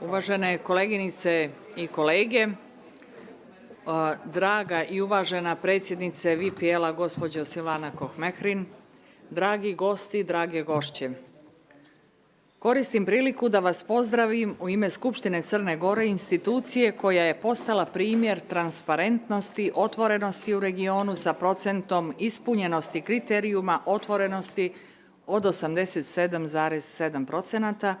Uvažene koleginice i kolege, draga i uvažena predsjednice WPL-a gospođo Silvana Koh-Mehrin, dragi gosti, drage gošće. Koristim priliku da vas pozdravim u ime Skupštine Crne Gore, institucije koja je postala primjer transparentnosti, otvorenosti u regionu sa procentom ispunjenosti kriterijuma otvorenosti od 87,7%,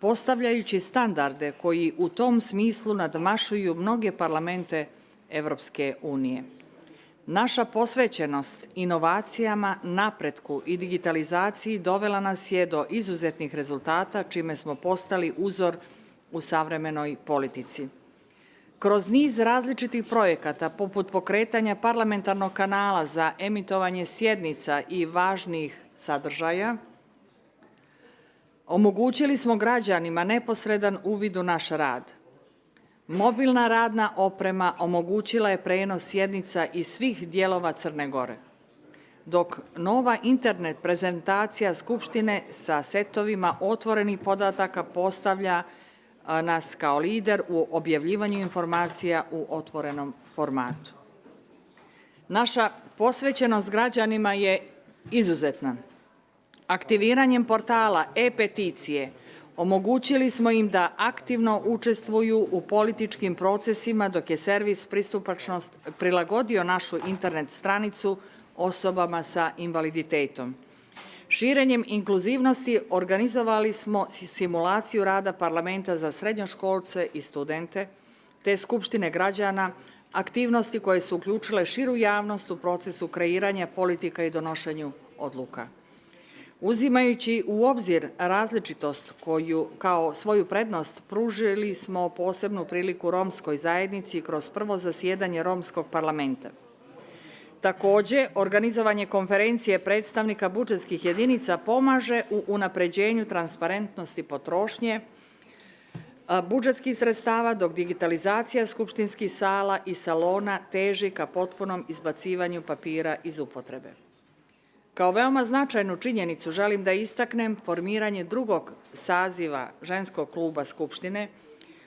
postavljajući standarde koji u tom smislu nadmašuju mnoge parlamente Evropske unije. Naša posvećenost inovacijama, napretku i digitalizaciji dovela nas je do izuzetnih rezultata, čime smo postali uzor u savremenoj politici. Kroz niz različitih projekata, poput pokretanja parlamentarnog kanala za emitovanje sjednica i važnih sadržaja, omogućili smo građanima neposredan uvid u naš rad. Mobilna radna oprema omogućila je prenos sjednica iz svih dijelova Crne Gore, dok nova internet prezentacija Skupštine sa setovima otvorenih podataka postavlja nas kao lider u objavljivanju informacija u otvorenom formatu. Naša posvećenost građanima je izuzetna. Aktiviranjem portala e-peticije omogućili smo im da aktivno učestvuju u političkim procesima, dok je servis Pristupačnost prilagodio našu internet stranicu osobama sa invaliditetom. Širenjem inkluzivnosti organizovali smo simulaciju rada parlamenta za srednjoškolce i studente, te Skupštine građana, aktivnosti koje su uključile širu javnost u procesu kreiranja politika i donošenju odluka. Uzimajući u obzir različitost koju kao svoju prednost pružili smo posebnu priliku romskoj zajednici kroz prvo zasjedanje romskog parlamenta. Takođe, organizovanje konferencije predstavnika budžetskih jedinica pomaže u unapređenju transparentnosti potrošnje budžetskih sredstava, dok digitalizacija skupštinskih sala i salona teži ka potpunom izbacivanju papira iz upotrebe. Kao veoma značajnu činjenicu želim da istaknem formiranje drugog saziva ženskog kluba Skupštine,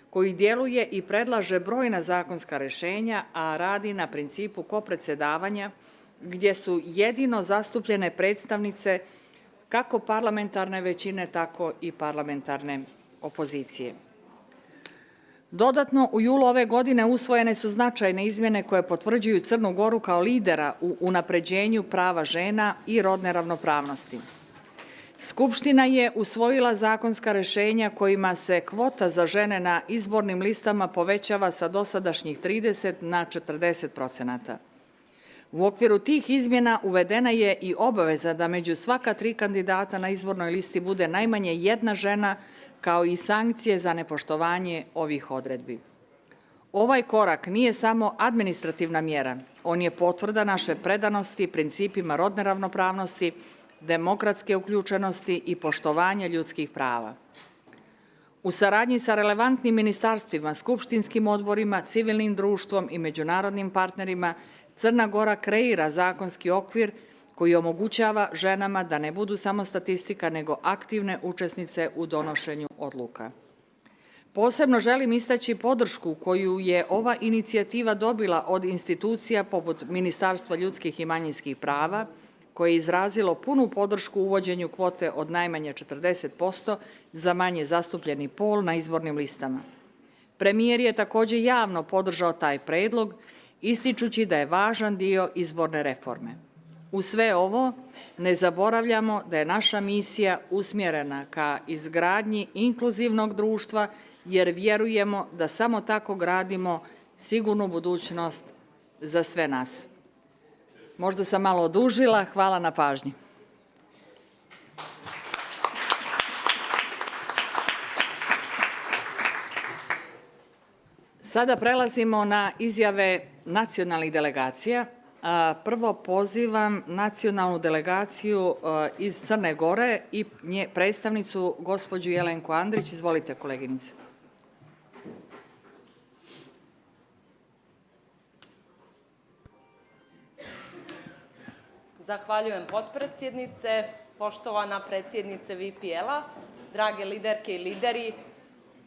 koji djeluje i predlaže brojna zakonska rešenja, a radi na principu kopredsedavanja, gdje su jedino zastupljene predstavnice kako parlamentarne većine, tako i parlamentarne opozicije. Dodatno, u julu ove godine usvojene su značajne izmjene koje potvrđuju Crnu Goru kao lidera u unapređenju prava žena i rodne ravnopravnosti. Skupština je usvojila zakonska rešenja kojima se kvota za žene na izbornim listama povećava sa dosadašnjih 30 na 40%. U okviru tih izmjena uvedena je i obaveza da među svaka 3 kandidata na izbornoj listi bude najmanje jedna žena, kao i sankcije za nepoštovanje ovih odredbi. Ovaj korak nije samo administrativna mjera, on je potvrda naše predanosti principima rodne ravnopravnosti, demokratske uključenosti i poštovanja ljudskih prava. U saradnji sa relevantnim ministarstvima, skupštinskim odborima, civilnim društvom i međunarodnim partnerima, Crna Gora kreira zakonski okvir koji omogućava ženama da ne budu samo statistika, nego aktivne učesnice u donošenju odluka. Posebno želim istaći podršku koju je ova inicijativa dobila od institucija poput Ministarstva ljudskih i manjinskih prava, koje je izrazilo punu podršku uvođenju kvote od najmanje 40% za manje zastupljeni pol na izbornim listama. Premijer je takođe javno podržao taj predlog, ističući da je važan dio izborne reforme. U sve ovo ne zaboravljamo da je naša misija usmjerena ka izgradnji inkluzivnog društva, jer vjerujemo da samo tako gradimo sigurnu budućnost za sve nas. Možda sam malo odužila, hvala na pažnji. Sada prelazimo na izjave nacionalnih delegacija. Prvo pozivam nacionalnu delegaciju iz Crne Gore i predstavnicu gospođu Jelenku Andrić. Izvolite, koleginice. Zahvaljujem potpredsjednice, poštovana predsjednice WPL-a, drage liderke i lideri,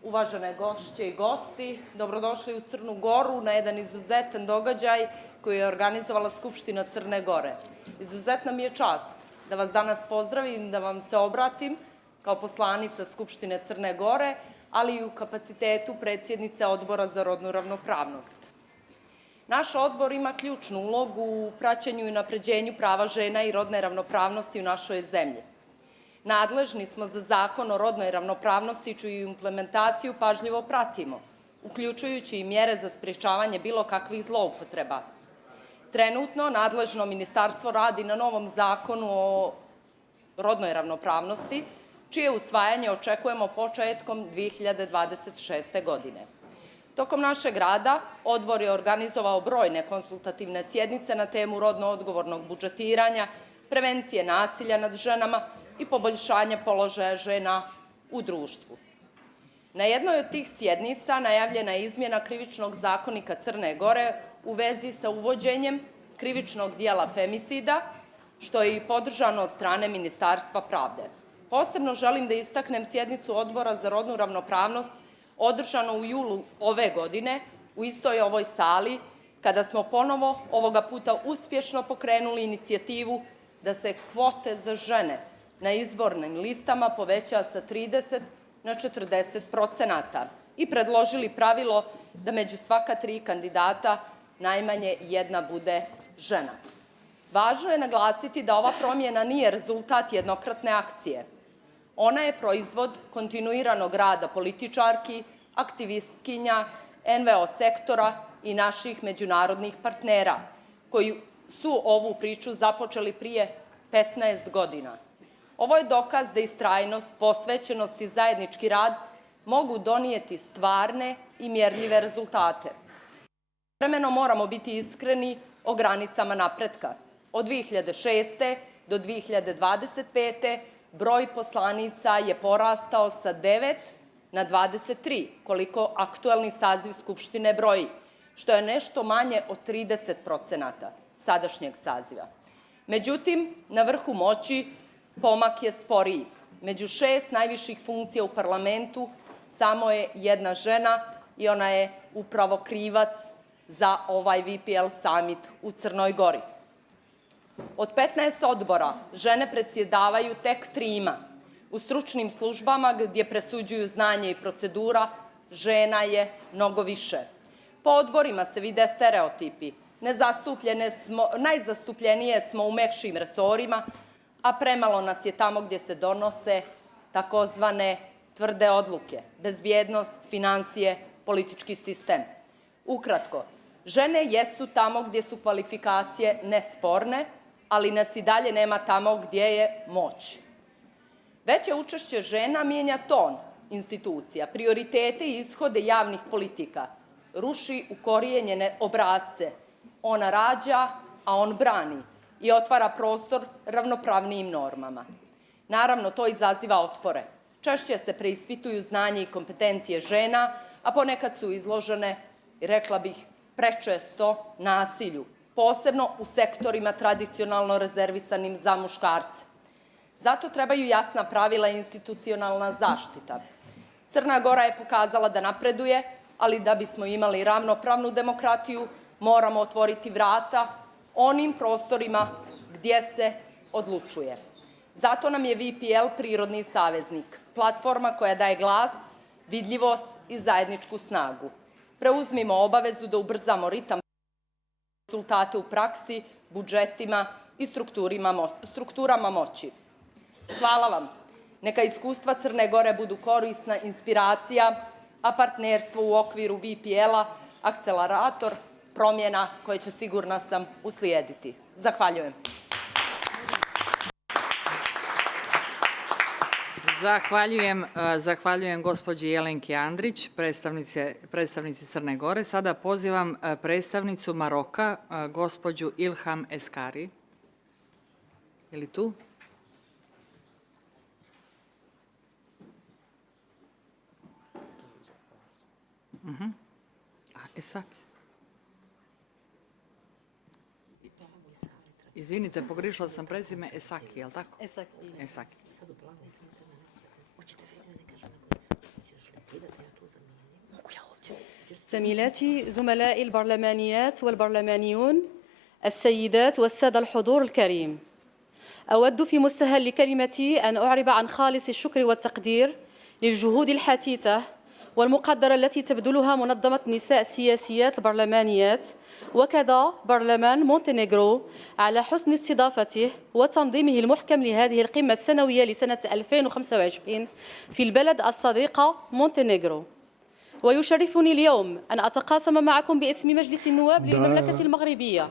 uvažene gošće i gosti, dobrodošli u Crnu Goru na jedan izuzetan događaj koji je organizovala Skupština Crne Gore. Izuzetna mi je čast da vas danas pozdravim, da vam se obratim kao poslanica Skupštine Crne Gore, ali i u kapacitetu predsjednice Odbora za rodnu ravnopravnost. Naš odbor ima ključnu ulogu u praćenju i unapređenju prava žena i rodne ravnopravnosti u našoj zemlji. Nadležni smo za zakon o rodnoj ravnopravnosti, čiju implementaciju pažljivo pratimo, uključujući i mjere za sprječavanje bilo kakvih zloupotreba. Trenutno nadležno ministarstvo radi na novom zakonu o rodnoj ravnopravnosti, čije usvajanje očekujemo početkom 2026. godine. Tokom našeg rada odbor je organizovao brojne konsultativne sjednice na temu rodno odgovornog budžetiranja, prevencije nasilja nad ženama i poboljšanja položaja žena u društvu. Na jednoj od tih sjednica najavljena je izmjena Krivičnog zakonika Crne Gore u vezi sa uvođenjem krivičnog dijela femicida, što je i podržano od strane Ministarstva pravde. Posebno želim da istaknem sjednicu Odbora za rodnu ravnopravnost održano u julu ove godine u istoj ovoj sali, kada smo ponovo ovoga puta uspješno pokrenuli inicijativu da se kvote za žene na izbornim listama poveća sa 30 na 40% i predložili pravilo da među svaka 3 kandidata najmanje jedna bude žena. Važno je naglasiti da ova promjena nije rezultat jednokratne akcije. Ona je proizvod kontinuiranog rada političarki, aktivistkinja, NVO sektora i naših međunarodnih partnera, koji su ovu priču započeli prije 15 godina. Ovo je dokaz da istrajnost, posvećenost i zajednički rad mogu donijeti stvarne i mjerljive rezultate. Vremeno moramo biti iskreni o granicama napretka. Od 2006. do 2025. broj poslanica je porastao sa 9 na 23, koliko aktuelni saziv Skupštine broji, što je nešto manje od 30% sadašnjeg saziva. Međutim, na vrhu moći pomak je sporiji. Među 6 najviših funkcija u parlamentu samo je jedna žena i ona je upravo krivac za ovaj WPL Samit u Crnoj Gori. Od 15 odbora žene predsjedavaju tek 3. U stručnim službama gdje presuđuju znanje i procedura, žena je mnogo više. Po odborima se vide stereotipi. Najzastupljenije smo u mekšim resorima, a premalo nas je tamo gdje se donose takozvane tvrde odluke, bezbjednost, finansije, politički sistem. Ukratko, žene jesu tamo gdje su kvalifikacije nesporne, ali nas i dalje nema tamo gdje je moć. Veće učešće žena mijenja ton institucija, prioritete i ishode javnih politika, ruši ukorijenjene obrasce. Ona rađa, a on brani i otvara prostor ravnopravnijim normama. Naravno, to izaziva otpore. Češće se preispituju znanje i kompetencije žena, a ponekad su izložene, rekla bih, prečesto nasilju, posebno u sektorima tradicionalno rezervisanim za muškarce. Zato trebaju jasna pravila i institucionalna zaštita. Crna Gora je pokazala da napreduje, ali da bismo imali ravnopravnu demokratiju, moramo otvoriti vrata onim prostorima gdje se odlučuje. Zato nam je WPL prirodni saveznik, platforma koja daje glas, vidljivost i zajedničku snagu. Preuzmimo obavezu da ubrzamo ritam rezultate u praksi, budžetima i strukturama moći. Hvala vam. Neka iskustva Crne Gore budu korisna inspiracija, a partnerstvo u okviru WPL-a akcelerator promjena koje će, sigurna sam, uslijediti. Zahvaljujem. Zahvaljujem gospođi Jelenki Andrić, predstavnici Crne Gore. Sada pozivam predstavnicu Maroka, gospođu Ilham Eskari. Je li tu? Esaki. Izvinite, pogriješila sam prezime Esaki, je li tako? Esaki. زميلاتي زملائي البرلمانيات والبرلمانيون، السيدات والسادة الحضور الكريم، أود في مستهل كلمتي أن أعرب عن خالص الشكر والتقدير للجهود الحثيثة والمقدرة التي تبذلها منظمة نساء سياسيات البرلمانيات وكذا برلمان مونتينيغرو على حسن استضافته وتنظيمه المحكم لهذه القمة السنوية لسنة 2025 في البلد الصديقة مونتينيغرو. ويشرفني اليوم أن أتقاسم معكم باسم مجلس النواب للمملكة المغربية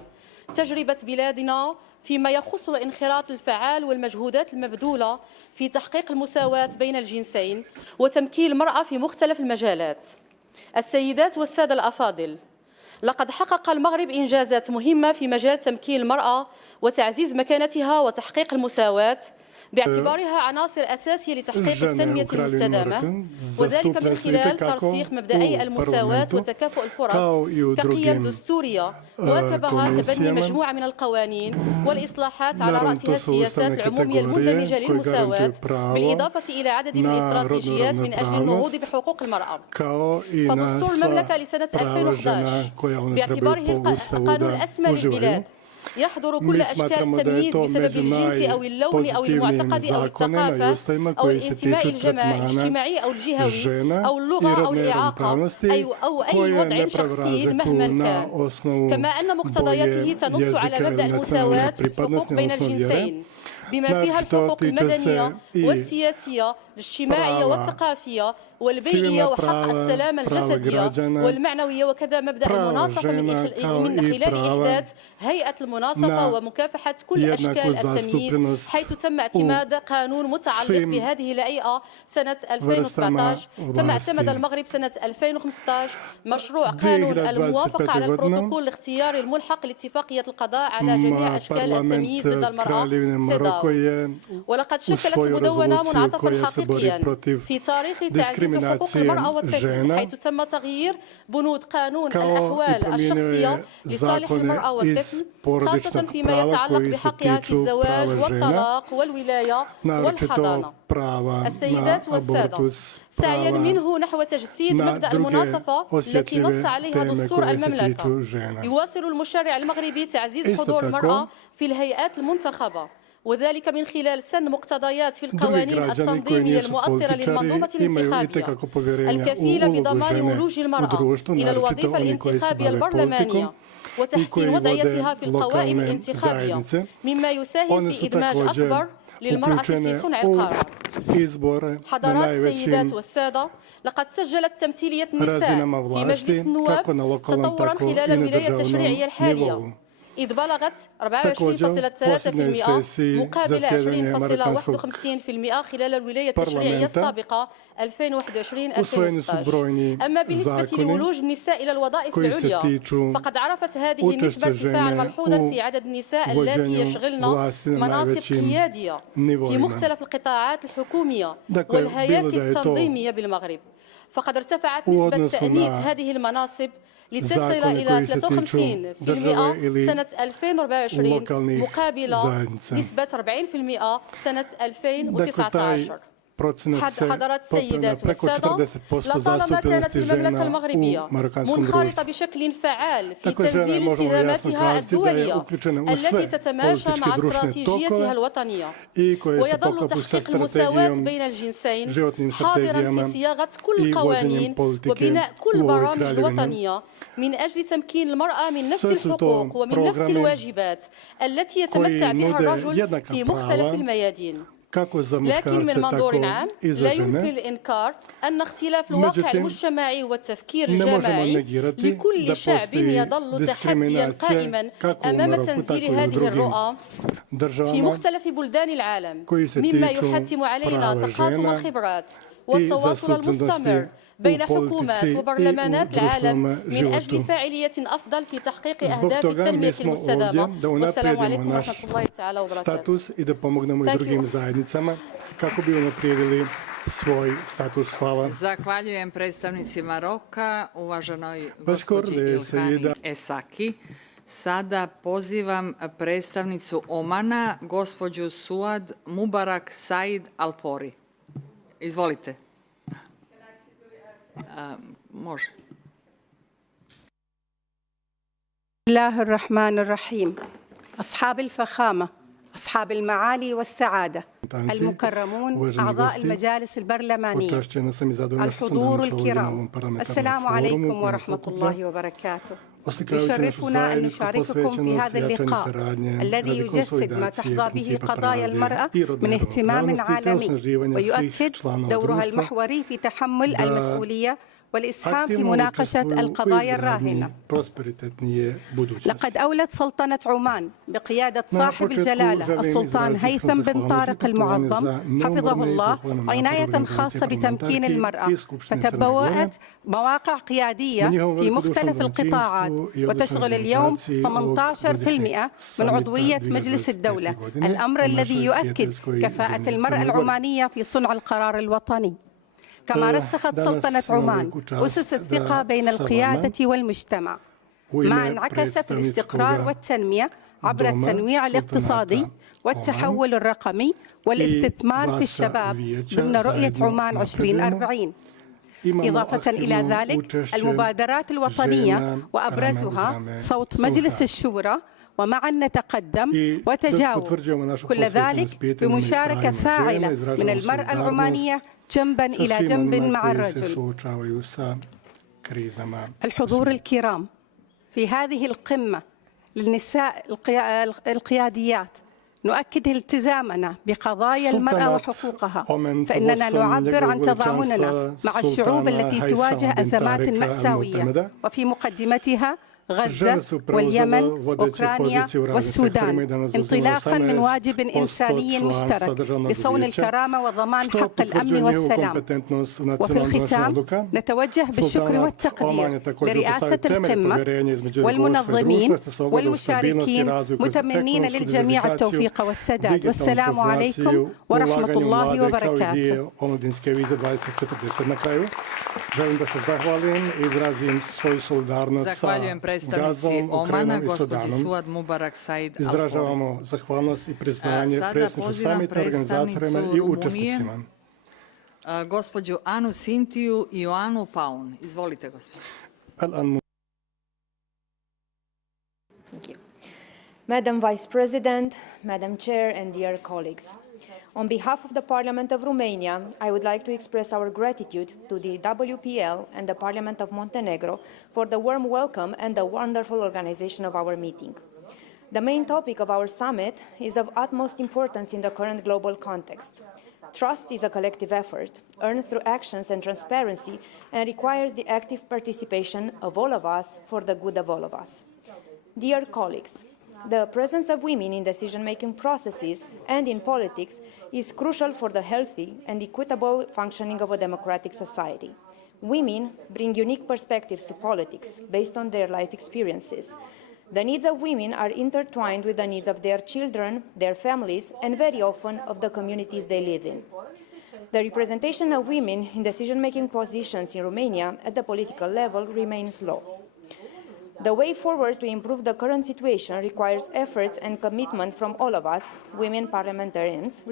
تجربة بلادنا فيما يخص الانخراط الفعال والمجهودات المبذولة في تحقيق المساواة بين الجنسين وتمكين المرأة في مختلف المجالات. السيدات والسادة الأفاضل، لقد حقق المغرب إنجازات مهمة في مجال تمكين المرأة وتعزيز مكانتها وتحقيق المساواة باعتبارها عناصر أساسية لتحقيق التنمية المستدامة، وذلك من خلال ترسيخ مبدئي المساواة وتكافؤ الفرص كقيم دستورية واكبها تبني مجموعة من القوانين والإصلاحات على رأسها السياسات العمومية المندمجة للمساواة، بالإضافة إلى عدد من الاستراتيجيات من أجل النهوض بحقوق المرأة. فدستور المملكة لسنة 2011 باعتباره القانون الأسمى للبلاد يحضر كل أشكال التمييز بسبب الجنس أو اللون أو المعتقد أو الثقافة أو الانتماء الاجتماعي أو الجهوي أو اللغة أو الإعاقة أو أي وضع شخصي مهما كان، كما أن مقتضياته تنص على مبدأ المساواة في الحقوق بين الجنسين بما فيها الحقوق المدنية والسياسية الاجتماعية والثقافية والبيئية وحق السلامة الجسدية والمعنوية، وكذا مبدأ المناصفة من خلال إحداث هيئة المناصفة ومكافحة كل أشكال التمييز، حيث تم اعتماد قانون متعلق بهذه الهيئة سنة 2017. كما اعتمد المغرب سنة 2015 مشروع قانون الموافقة على البروتوكول الاختياري الملحق لاتفاقية القضاء على جميع أشكال التمييز ضد المرأة سيداو. ولقد شكلت المدونة منعطفا حقيقيا في تاريخ تعزيز حقوق المرأة والطفل، حيث تم تغيير بنود قانون الأحوال الشخصية لصالح المرأة والطفل، خاصة فيما يتعلق بحقها في الزواج والطلاق والولاية والحضانة. السيدات والسادة، سعيا منه نحو تجسيد مبدأ المناصفة التي نص عليها دستور المملكة، يواصل المشرع المغربي تعزيز حضور المرأة في الهيئات المنتخبة، وذلك من خلال سن مقتضيات في القوانين التنظيمية المؤطرة للمنظومة الانتخابية الكفيلة بضمان ولوج المرأة إلى الوظيفة الانتخابية البرلمانية وتحسين وضعيتها في القوائم الانتخابية، مما يساهم في إدماج أكبر للمرأة في صنع القرار. حضرات السيدات والسادة، لقد سجلت تمثيلية النساء في مجلس النواب تطورا خلال الولاية التشريعية الحالية، إذ بلغت 24.3% مقابل 20.51% خلال الولاية التشريعية السابقة 2021-2016. أما بالنسبة لولوج النساء إلى الوظائف العليا، فقد عرفت هذه النسبة ارتفاعا ملحوظا في عدد النساء اللاتي يشغلن مناصب قيادية في مختلف القطاعات الحكومية والهياكل التنظيمية بالمغرب. فقد ارتفعت نسبة تأنيث هذه المناصب لتصل إلى 53% سنة 2024 مقابل نسبة 40% سنة 2019. حضرات السيدات والسادة، لطالما كانت المملكة المغربية منخرطة بشكل فعال في تنزيل التزاماتها الدولية التي تتماشى مع استراتيجيتها الوطنية، ويظل تحقيق المساواة بين الجنسين حاضرا في صياغة كل القوانين وبناء كل البرامج الوطنية من أجل تمكين المرأة من نفس الحقوق ومن نفس الواجبات التي يتمتع بها الرجل في مختلف الميادين. لكن من منظور عام لا يمكن الإنكار أن اختلاف الواقع المجتمعي والتفكير الجماعي لكل شعب يظل تحديا قائما أمام تنزيل هذه الرؤى في مختلف بلدان العالم، مما يحتم علينا تقاسم الخبرات والتواصل المستمر بين حكومات وبرلمانات العالم من أجل فاعلية أفضل في تحقيق أهداف التنمية المستدامة. والسلام عليكم ورحمة الله تعالى وبركاته. status i da pomognemo i drugim zajednicama kako bi unaprijedili svoj status. Hvala. Zahvaljujem predstavnici Maroka, uvaženoj gospođi Ilhani Esaki. Sada pozivam predstavnicu Omana, gospođu Suad Mubarak Said Alfori. Izvolite. Može. الله الرحمن الرحيم. أصحاب الفخامة، أصحاب المعالي والسعادة، المكرمون أعضاء المجالس البرلمانية، الحضور الكرام، السلام عليكم ورحمة الله وبركاته. يشرفنا أن نشارككم في هذا اللقاء الذي يجسد ما تحظى به قضايا المرأة من اهتمام عالمي ويؤكد دورها المحوري في تحمل المسؤولية والإسهام في مناقشة القضايا الراهنة. لقد أولت سلطنة عمان بقيادة صاحب الجلالة السلطان هيثم بن طارق المعظم حفظه الله عناية خاصة بتمكين المرأة، فتبوأت مواقع قيادية في مختلف القطاعات وتشغل اليوم 18% من عضوية مجلس الدولة، الأمر الذي يؤكد كفاءة المرأة العمانية في صنع القرار الوطني. كما رسخت سلطنة عمان أسس الثقة بين القيادة والمجتمع، ما انعكس في الاستقرار والتنمية عبر التنويع الاقتصادي والتحول الرقمي والاستثمار في الشباب ضمن رؤية عمان 2040. إضافة إلى ذلك المبادرات الوطنية وأبرزها صوت مجلس الشورى ومعا نتقدم وتجاوب، كل ذلك بمشاركة فاعلة من المرأة العمانية جنبا إلى جنب مع الرجل. الحضور الكرام، في هذه القمة للنساء القياديات نؤكد التزامنا بقضايا المرأة وحقوقها، فإننا نعبر عن تضامننا مع الشعوب التي تواجه أزمات مأساوية وفي مقدمتها غزة واليمن وأوكرانيا والسودان، انطلاقا من واجب إنساني مشترك لصون الكرامة وضمان حق الأمن والسلام. وفي الختام نتوجه بالشكر والتقدير لرئاسة القمة والمنظمين والمشاركين، متمنين للجميع التوفيق والسداد. والسلام عليكم ورحمة الله وبركاته. Želim da se zahvalim i izrazim svoju solidarnost sa Gazom, Ukrajinom i Sudanom. Izražavamo zahvalnost i priznanje predsjedniku Samita, organizatorima i učesnicima. Gospođu Anu Sintiju i Joanu Paun. Izvolite, gospođo. Madam Vice President, Madam Chair, and dear colleagues. On behalf of the Parliament of Romania, I would like to express our gratitude to the WPL and the Parliament of Montenegro for the warm welcome and the wonderful organization of our meeting. The main topic of our summit is of utmost importance in the current global context. Trust is a collective effort, earned through actions and transparency, and requires the active participation of all of us for the good of all of us. Dear colleagues, the presence of women in decision-making processes and in politics is crucial for the healthy and equitable functioning of a democratic society. Women bring unique perspectives to politics based on their life experiences. The needs of women are intertwined with the needs of their children, their families, and very often of the communities they live in. The representation of women in decision-making positions in Romania at the political level remains low. The way forward to improve the current situation requires efforts and commitment from all of us, women parliamentarians,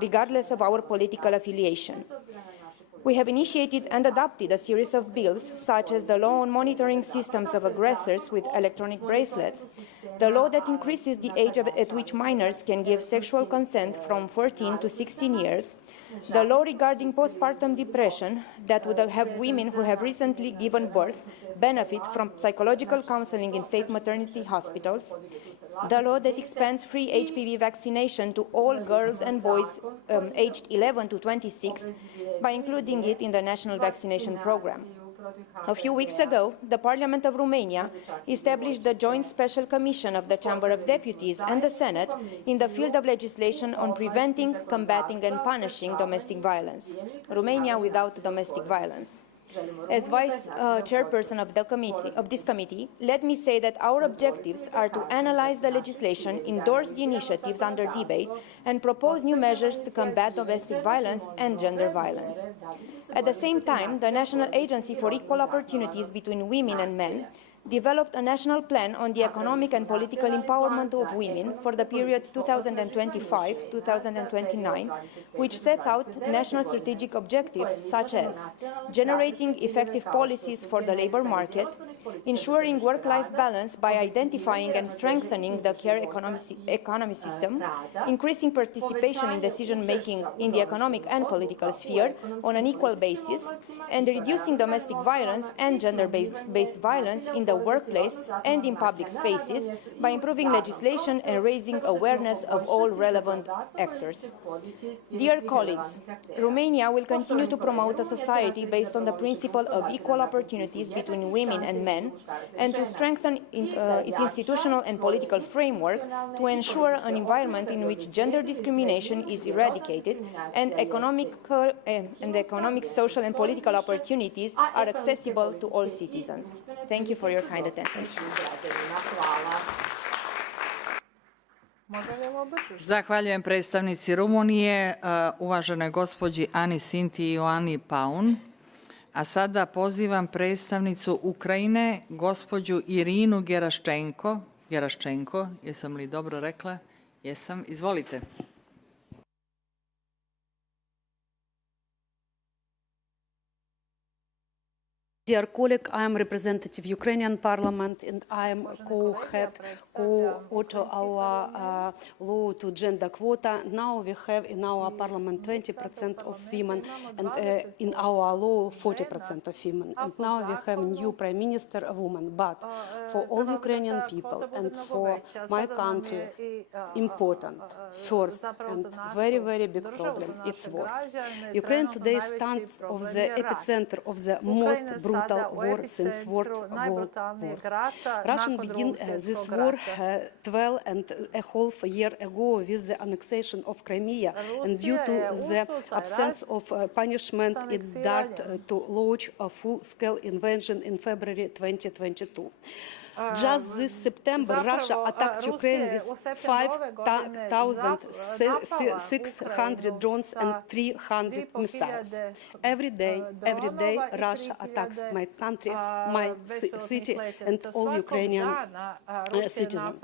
regardless of our political affiliation. We have initiated and adopted a series of bills, such as the law on monitoring systems of aggressors with electronic bracelets, the law that increases the age at which minors can give sexual consent from 14 to 16 years, the law regarding postpartum depression that would have women who have recently given birth benefit from psychological counseling in state maternity hospitals, the law that expands free HPV vaccination to all girls and boys aged 11 to 26 by including it in the national vaccination program. A few weeks ago, the Parliament of Romania established the Joint Special Commission of the Chamber of Deputies and the Senate in the field of legislation on preventing, combating and punishing domestic violence. Romania without domestic violence. As Vice Chairperson of this committee, let me say that our objectives are to analyze the legislation, endorse the initiatives under debate, and propose new measures to combat domestic violence and gender violence. At the same time, the National Agency for Equal Opportunities between Women and Men developed a national plan on the economic and political empowerment of women for the period 2025-2029, which sets out national strategic objectives such as generating effective policies for the labor market, ensuring work-life balance by identifying and strengthening the care economy system, increasing participation in decision-making in the economic and political sphere on an equal basis, and reducing domestic violence and gender-based violence in the workplace and in public spaces by improving legislation and raising awareness of all relevant actors. Dear colleagues, Romania will continue to promote a society based on the principle of equal opportunities between women and men, and to strengthen its institutional and political framework to ensure an environment in which gender discrimination is eradicated and economic, social and political opportunities are accessible to all citizens. Thank you for your kind attention. Zahvaljujem predstavnici Rumunije, uvaženoj gospođi Ani Sinti i Joani Paun. A sada pozivam predstavnicu Ukrajine, gospođu Irinu Geraščenko, jesam li dobro rekla? Jesam, izvolite. Dear colleague, I am representative Ukrainian Parliament, and I am co-author our law to gender quota. Now we have in our Parliament 20% of women, and in our law 40% of women. And now we have a new Prime Minister, a woman. But for all Ukrainian people and for my country, important, first and very, very big problem, it's war. Ukraine today stands of the epicenter of the most brutal war since World War. Russia began this war 12 and a half year ago with the annexation of Crimea, and due to the absence of punishment, it dared to launch a full-scale invasion in February 2022. Just this September, Russia attacked Ukraine with 5,600 drones and 300 missiles. Every day, Russia attacks my country, my city, and all Ukrainian citizens.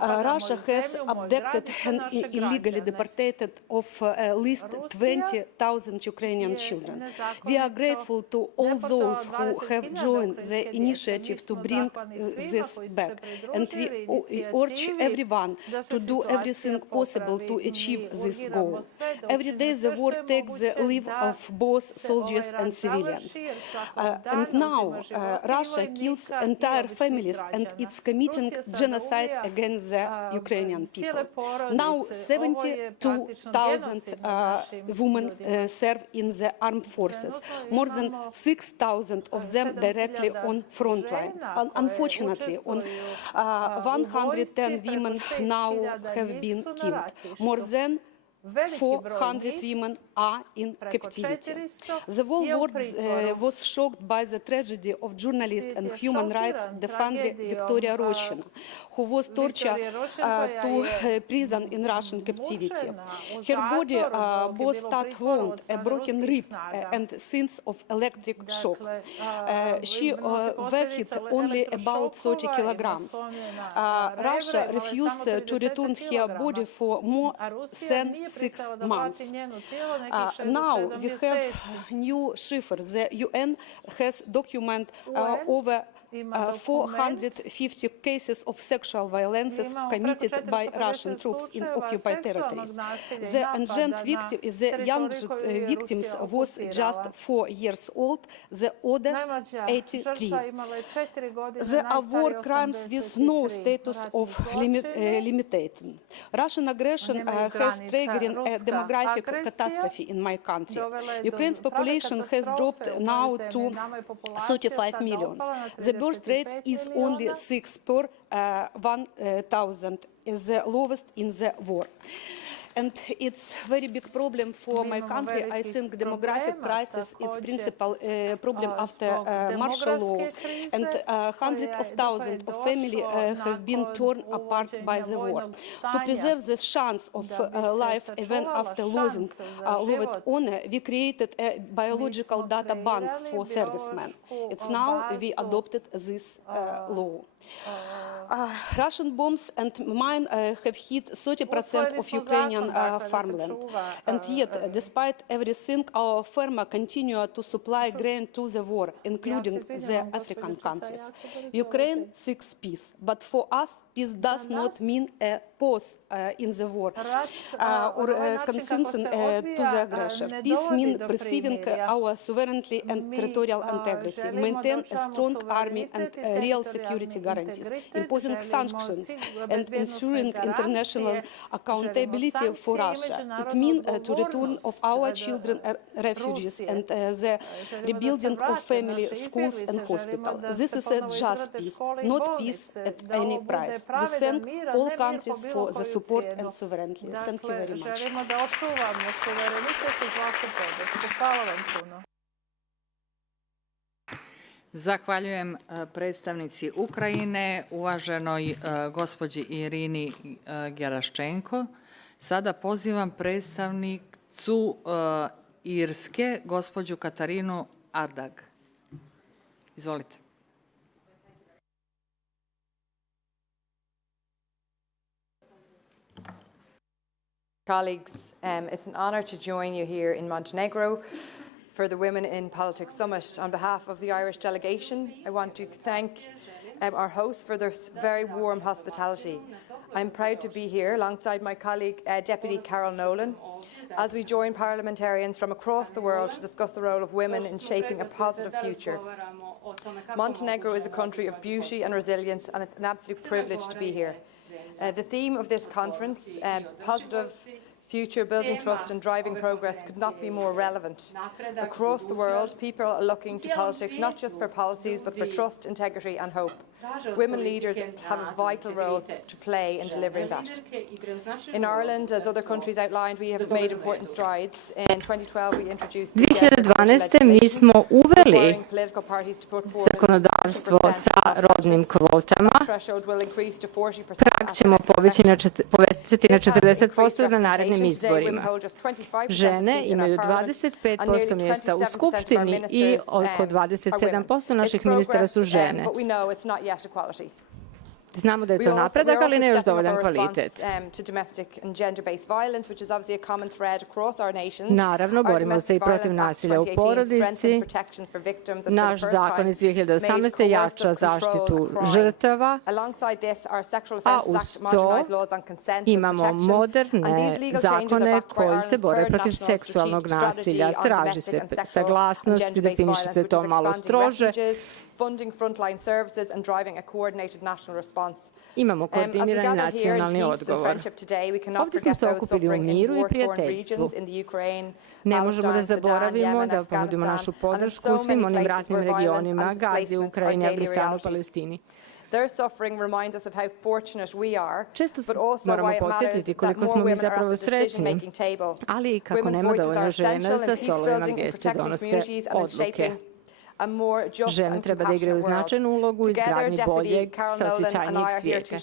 Russia has abducted and illegally deported of at least 20,000 Ukrainian children. We are grateful to all those who have joined the initiative to bring this back, and we urge everyone to do everything possible to achieve this goal. Every day the war takes the life of both soldiers and civilians. And now Russia kills entire families and it's committing genocide against the Ukrainian people. Now 72,000 women serve in the armed forces, more than 6,000 of them directly on front line. Unfortunately, 110 women now have been killed. More than 400 women are in captivity. The whole world was shocked by the tragedy of journalist and human rights defender Victoria Roshina, who was tortured to prison in Russian captivity. Her body was stab wound, a broken rib, and signs of electric shock. She weighed only about 30 kilograms. Russia refused to return her body for more than 6 months. Now we have new figures. The UN has documented over 450 cases of sexual violences committed by Russian troops in occupied territories. The youngest victim was just 4 years old, the other 83. There are war crimes with no status of limitation. Russian aggression has triggered a demographic catastrophe in my country. Ukraine's population has dropped now to 35 million. The birth rate is only 6 per 1,000, is the lowest in the war. And it's a very big problem for my country. I think demographic crisis is principal problem after martial law. And hundreds of thousands of families have been torn apart by the war. To preserve the chance of life even after losing loved honor, we created a biological data bank for servicemen. It's now we adopted this law. Russian bombs and mines have hit 30% of Ukrainian farmland. And yet, despite everything, our farmers continue to supply grain to the war, including the African countries. Ukraine seeks peace, but for us, peace does not mean a pause in the war or concession to the aggressor. Peace means preserving our sovereignty and territorial integrity, maintain a strong army and real security guarantees, imposing sanctions and ensuring international accountability for Russia. It means to return of our children refugees and the rebuilding of family, schools and hospitals. This is a just peace, not peace at any price. We thank all countries for the support and sovereignty. Thank you very much. Zahvaljujem predstavnici Ukrajine, uvaženoj gospođi Irini Geraščenko. Sada pozivam predstavnicu Irske, gospođu Katarinu Ardag. Izvolite. Colleagues, it's an honor to join you here in Montenegro for the Women in Politics Summit. On behalf of the Irish delegation, I want to thank our hosts for their very warm hospitality. I'm proud to be here alongside my colleague, Deputy Carol Nolan, as we join parliamentarians from across the world to discuss the role of women in shaping a positive future. Montenegro is a country of beauty and resilience, and it's an absolute privilege to be here. The theme of this conference, positive future, building trust and driving progress, could not be more relevant. Across the world, people are looking to politics not just for policies, but for trust, integrity and hope. Women leaders have a vital role to play in delivering that. In Ireland, as other countries outlined, we have made important strides. In 2012, we introduced 2012. mi smo uveli zakonodavstvo sa rodnim kvotama. Prag ćemo povećati na 40% na narednim izborima. Žene imaju 25% mjesta u Skupštini i oko 27% naših ministara su žene. Znamo da je to napredak, ali ne još dovoljan kvalitet. Naravno, borimo se i protiv nasilja u porodici. Naš zakon iz 2018. jača zaštitu žrtava, a uz to imamo moderne zakone koji se bore protiv seksualnog nasilja. Traži se saglasnost i definiše se to malo strože. Imamo koordinirani nacionalni odgovor. Ovdje smo se okupili u miru i prijateljstvu. Ne možemo da zaboravimo da ponudimo našu podršku u svim onim ratnim regionima, Gazi, Ukrajini, Afganistanu, Palestini. Često moramo podsjetiti koliko smo mi zapravo srećni, ali i kako nema dovoljno žena sa stolovima gdje se donose odluke. Žene treba da igraju značajnu ulogu u izgradnji boljeg, saosećajnijeg svijeta.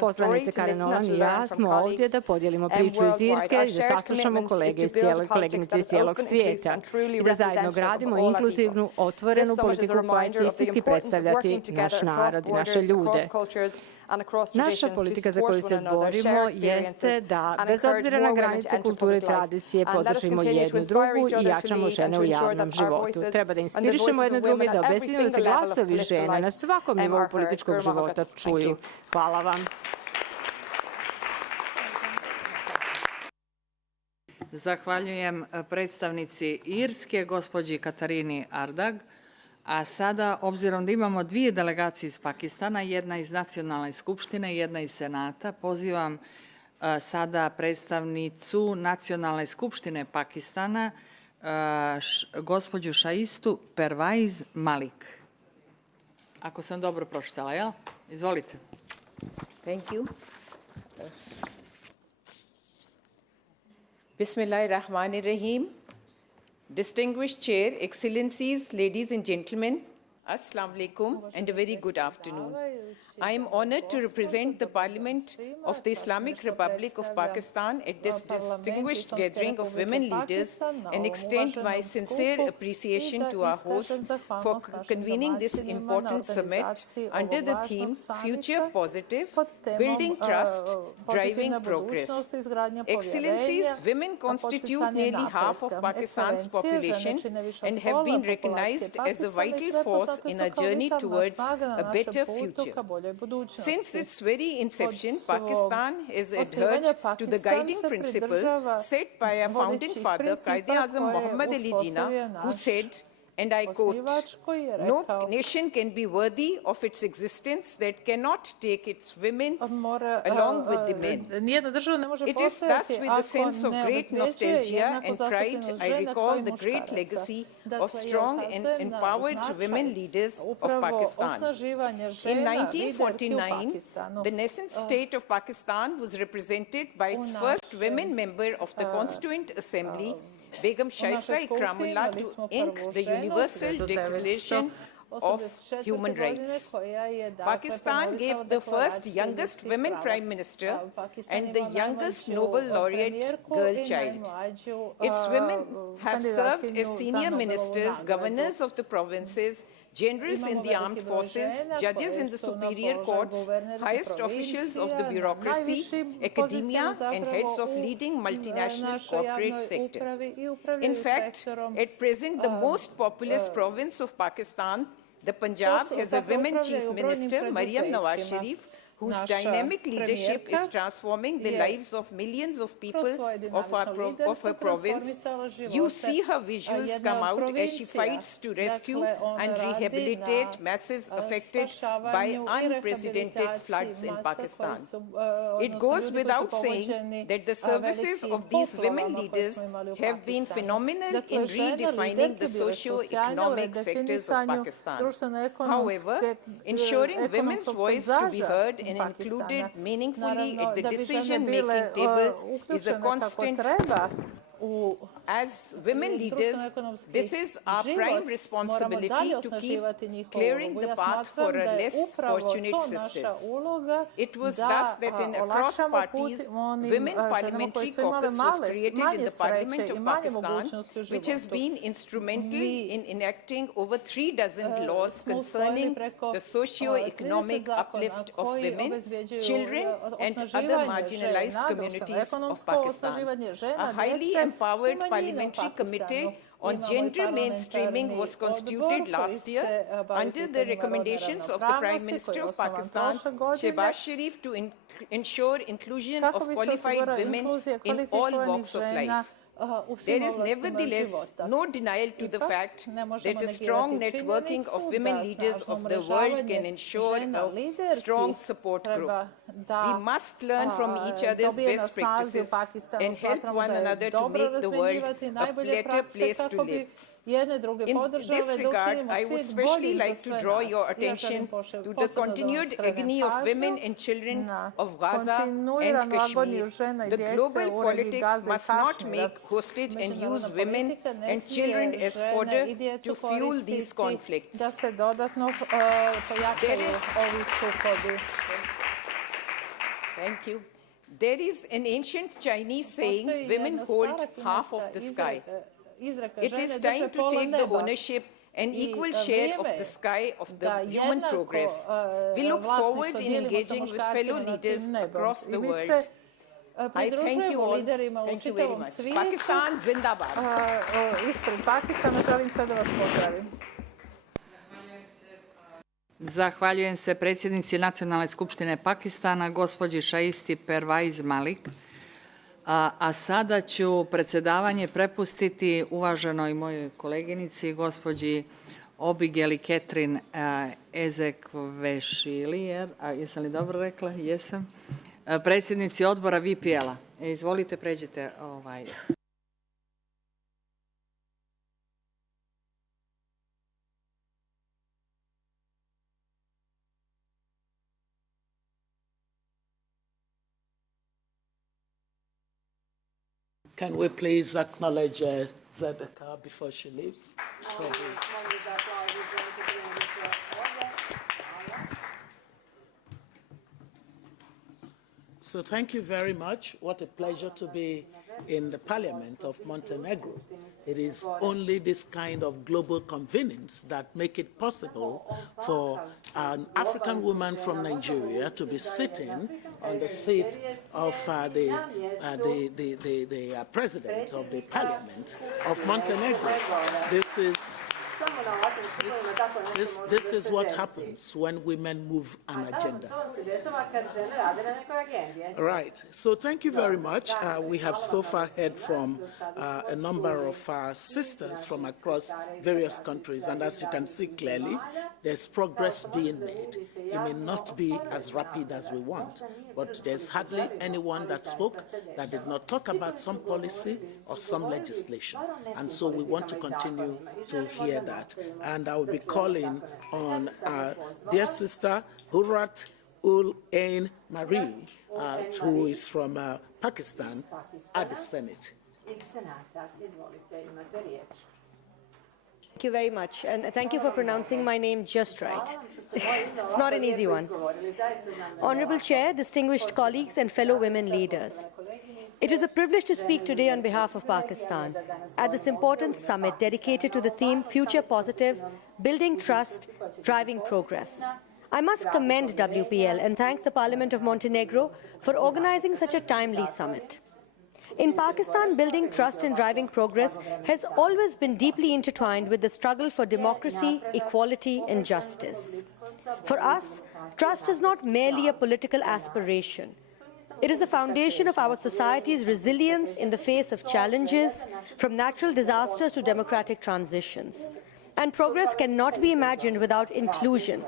Poslanice Karen Nolan i ja smo ovdje da podijelimo priču iz Irske i da saslušamo koleginice iz cijelog svijeta i da zajedno gradimo inkluzivnu, otvorenu politiku koja će istinski predstavljati naš narod i naše ljude. Naša politika za koju se borimo jeste da, bez obzira na granice kulture i tradicije, podržimo jednu drugu i jačamo žene u javnom životu. Treba da inspirišemo jedne druge, da obezbedimo da se glasovi žena na svakom nivou političkog života čuju. Hvala vam. Zahvaljujem predstavnici Irske, gospođi Katarini Ardag. A sada, obzirom da imamo dvije delegacije iz Pakistana, jedna iz Nacionalne skupštine i jedna iz Senata, pozivam sada predstavnicu Nacionalne skupštine Pakistana, gospođu Šaistu Pervaiz Malik. Ako sam dobro pročitala, jel? Izvolite. Thank you. Bismillahirrahmanirrahim. Distinguished Chair, Excellencies, ladies and gentlemen, Assalamu alaikum and a very good afternoon. I am honored to represent the Parliament of the Islamic Republic of Pakistan at this distinguished gathering of women leaders and extend my sincere appreciation to our host for convening this important summit under the theme Future Positive, Building Trust, Driving Progress. Excellencies, women constitute nearly half of Pakistan's population and have been recognized as a vital force in a journey towards a better future. Since its very inception, Pakistan has adhered to the guiding principle set by our founding father, Quaid-e-Azam Muhammad Ali Jinnah, who said, and I quote, "No nation can be worthy of its existence that cannot take its women along with the men." It is thus with a sense of great nostalgia and pride I recall the great legacy of strong and empowered women leaders of Pakistan. In 1949, the nascent state of Pakistan was represented by its first women member of the Constituent Assembly, Begum Shaista Ikramullah, to ink the Universal Declaration of Human Rights. Pakistan gave the first youngest women Prime Minister and the youngest Nobel laureate girl child. Its women have served as senior ministers, governors of the provinces, generals in the armed forces, judges in the superior courts, highest officials of the bureaucracy, academia, and heads of leading multinational corporate sector. In fact, at present, the most populous province of Pakistan, the Punjab, has a women chief minister, Maryam Nawaz Sharif, whose dynamic leadership is transforming the lives of millions of people of her province. You see her visuals come out as she fights to rescue and rehabilitate masses affected by unprecedented floods in Pakistan. It goes without saying that the services of these women leaders have been phenomenal in redefining the socio-economic sectors of Pakistan. However, ensuring women's voice to be heard and included meaningfully at the decision-making table is a constant. As women leaders, this is our prime responsibility to keep clearing the path for our less fortunate sisters. It was thus that in across parties, Women Parliamentary Caucus was created in the Parliament of Pakistan, which has been instrumental in enacting over 36 laws concerning the socio-economic uplift of women, children, and other marginalized communities of Pakistan. A highly empowered Parliamentary Committee on Gender Mainstreaming was constituted last year under the recommendations of the Prime Minister of Pakistan, Shehbaz Sharif, to ensure inclusion of qualified women in all walks of life. There is nevertheless no denial to the fact that a strong networking of women leaders of the world can ensure a strong support group. We must learn from each other's best practices and help one another to make the world a better place to live. In this regard, I would especially like to draw your attention to the continued agony of women and children of Gaza and Kashmir. The global politics must not make hostage and use women and children as fodder to fuel these conflicts. Thank you. There is an ancient Chinese saying, "Women hold half of the sky." It is time to take the ownership and equal share of the sky of the human progress. We look forward in engaging with fellow leaders across the world. I thank you all. Thank you very much. Pakistan Zindabad. Ispred Pakistana želim sve da vas pozdravim. Zahvaljujem se predsjednici Nacionalne skupštine Pakistana, gospođi Šaisti Pervaiz Malik. A sada ću predsedavanje prepustiti uvaženoj mojoj koleginici, gospođi Obigeli Ketrin Ezekvešilijer, jesam li dobro rekla? Jesam. Predsjednici odbora WPL-a. Izvolite, pređite. Can we please acknowledge Zedeka before she leaves? So thank you very much. What a pleasure to be in the Parliament of Montenegro. It is only this kind of global convenience that make it possible for an African woman from Nigeria to be sitting on the seat of the president of the Parliament of Montenegro. This is what happens when women move an agenda. Right. So thank you very much. We have so far heard from a number of sisters from across various countries, and as you can see clearly, there's progress being made. It may not be as rapid as we want, but there's hardly anyone that spoke that did not talk about some policy or some legislation. And so we want to continue to hear that. And I will be calling on dear sister Hurat Ul Ain Marie, who is from Pakistan, at the Senate. Thank you very much, and thank you for pronouncing my name just right. It's not an easy one. Honorable Chair, distinguished colleagues, and fellow women leaders. It is a privilege to speak today on behalf of Pakistan at this important summit dedicated to the theme Future Positive, Building Trust, Driving Progress. I must commend WPL and thank the Parliament of Montenegro for organizing such a timely summit. In Pakistan, building trust and driving progress has always been deeply intertwined with the struggle for democracy, equality, and justice. For us, trust is not merely a political aspiration. It is the foundation of our society's resilience in the face of challenges, from natural disasters to democratic transitions. And progress cannot be imagined without inclusion,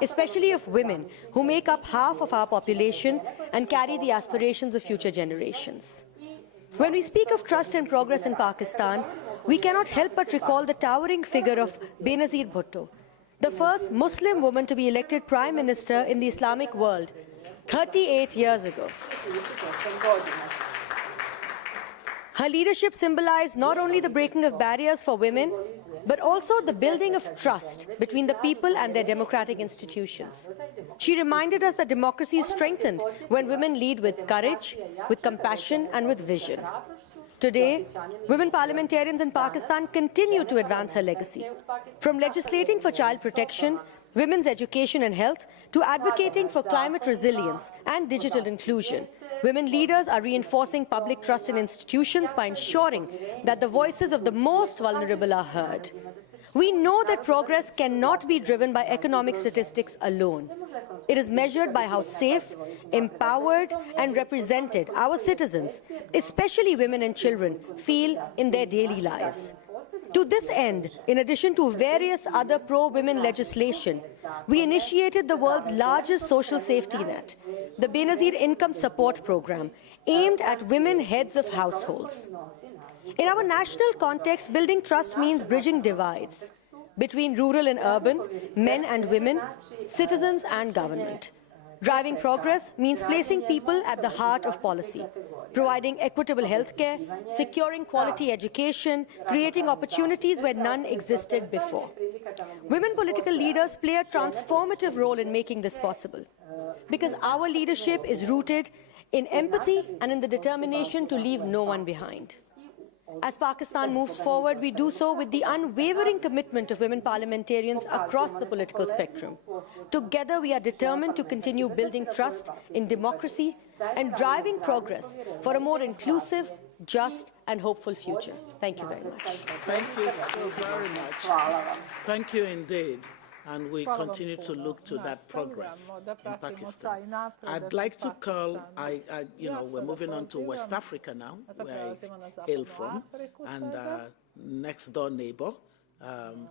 especially of women, who make up half of our population and carry the aspirations of future generations. When we speak of trust and progress in Pakistan, we cannot help but recall the towering figure of Benazir Bhutto, the first Muslim woman to be elected Prime Minister in the Islamic world 38 years ago. Her leadership symbolized not only the breaking of barriers for women, but also the building of trust between the people and their democratic institutions. She reminded us that democracy is strengthened when women lead with courage, with compassion, and with vision. Today, women parliamentarians in Pakistan continue to advance her legacy. From legislating for child protection, women's education and health, to advocating for climate resilience and digital inclusion, women leaders are reinforcing public trust in institutions by ensuring that the voices of the most vulnerable are heard. We know that progress cannot be driven by economic statistics alone. It is measured by how safe, empowered, and represented our citizens, especially women and children, feel in their daily lives. To this end, in addition to various other pro-women legislation, we initiated the world's largest social safety net, the Benazir Income Support Program, aimed at women heads of households. In our national context, building trust means bridging divides between rural and urban, men and women, citizens and government. Driving progress means placing people at the heart of policy, providing equitable healthcare, securing quality education, creating opportunities where none existed before. Women political leaders play a transformative role in making this possible, because our leadership is rooted in empathy and in the determination to leave no one behind. As Pakistan moves forward, we do so with the unwavering commitment of women parliamentarians across the political spectrum. Together, we are determined to continue building trust in democracy and driving progress for a more inclusive, just, and hopeful future. Thank you very much. Thank you so very much. Thank you indeed. And we continue to look to that progress in Pakistan. I'd like to call, we're moving on to West Africa now, where I hail from, and next door neighbor,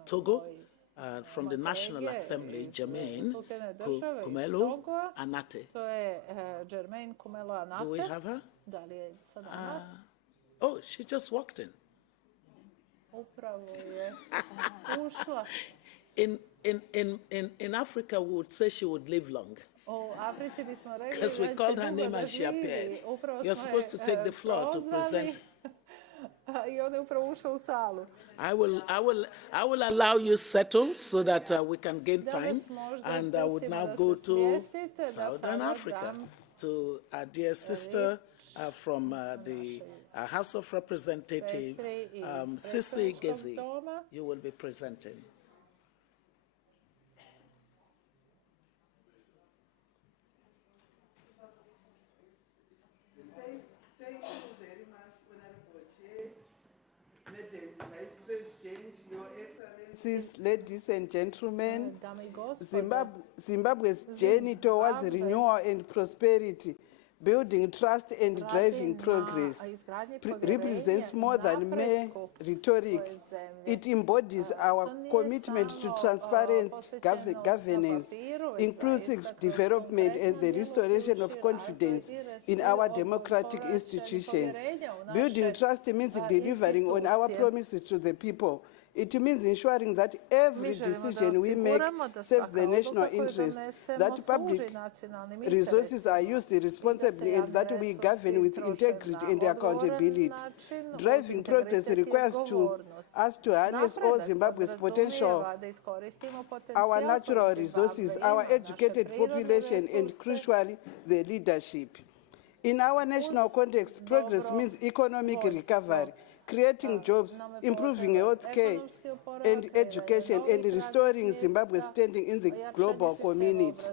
Togo, from the National Assembly, Jermaine Kumelo Anate. Do we have her? Oh, she just walked in. In Africa, we would say she would live long. Because we called her name and she appeared. You're supposed to take the floor to present I on je upravo ušao u salu. I will allow you settle so that we can gain time, and I would now go to Southern Africa, to our dear sister from the House of Representatives, Sisi Gezi. You will be presenting. Thank you very much, Honorable Chair, Madam Vice President, Your Excellencies, ladies and gentlemen. Zimbabwe's journey towards renewal and prosperity, building trust and driving progress, represents more than mere rhetoric. It embodies our commitment to transparent governance, inclusive development, and the restoration of confidence in our democratic institutions. Building trust means delivering on our promises to the people. It means ensuring that every decision we make serves the national interest, that public resources are used responsibly, and that we govern with integrity and accountability. Driving progress requires us to harness all Zimbabwe's potential, our natural resources, our educated population, and crucially, the leadership. In our national context, progress means economic recovery, creating jobs, improving health care and education, and restoring Zimbabwe's standing in the global community.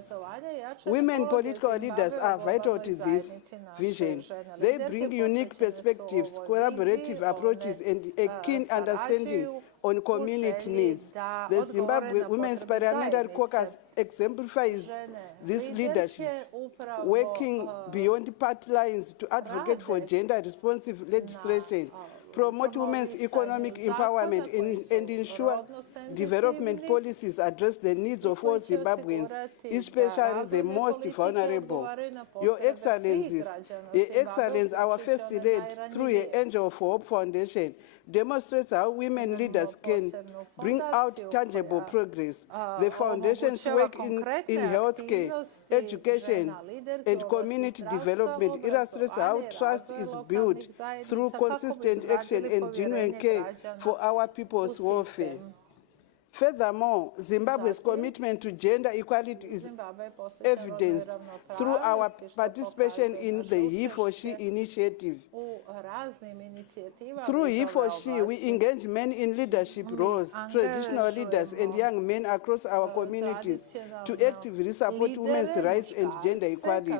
Women political leaders are vital to this vision. They bring unique perspectives, collaborative approaches, and a keen understanding on community needs. The Zimbabwe Women's Parliamentary Caucus exemplifies this leadership, working beyond party lines to advocate for gender-responsive legislation, promote women's economic empowerment, and ensure development policies address the needs of all Zimbabweans, especially the most vulnerable. Your Excellencies, our First Lady, through the Angel of Hope Foundation, demonstrates how women leaders can bring out tangible progress. The foundation's work in healthcare, education, and community development illustrates how trust is built through consistent action and genuine care for our people's welfare. Furthermore, Zimbabwe's commitment to gender equality is evidenced through our participation in the He for She initiative. Through He for She, we engage men in leadership roles, traditional leaders, and young men across our communities to actively support women's rights and gender equality.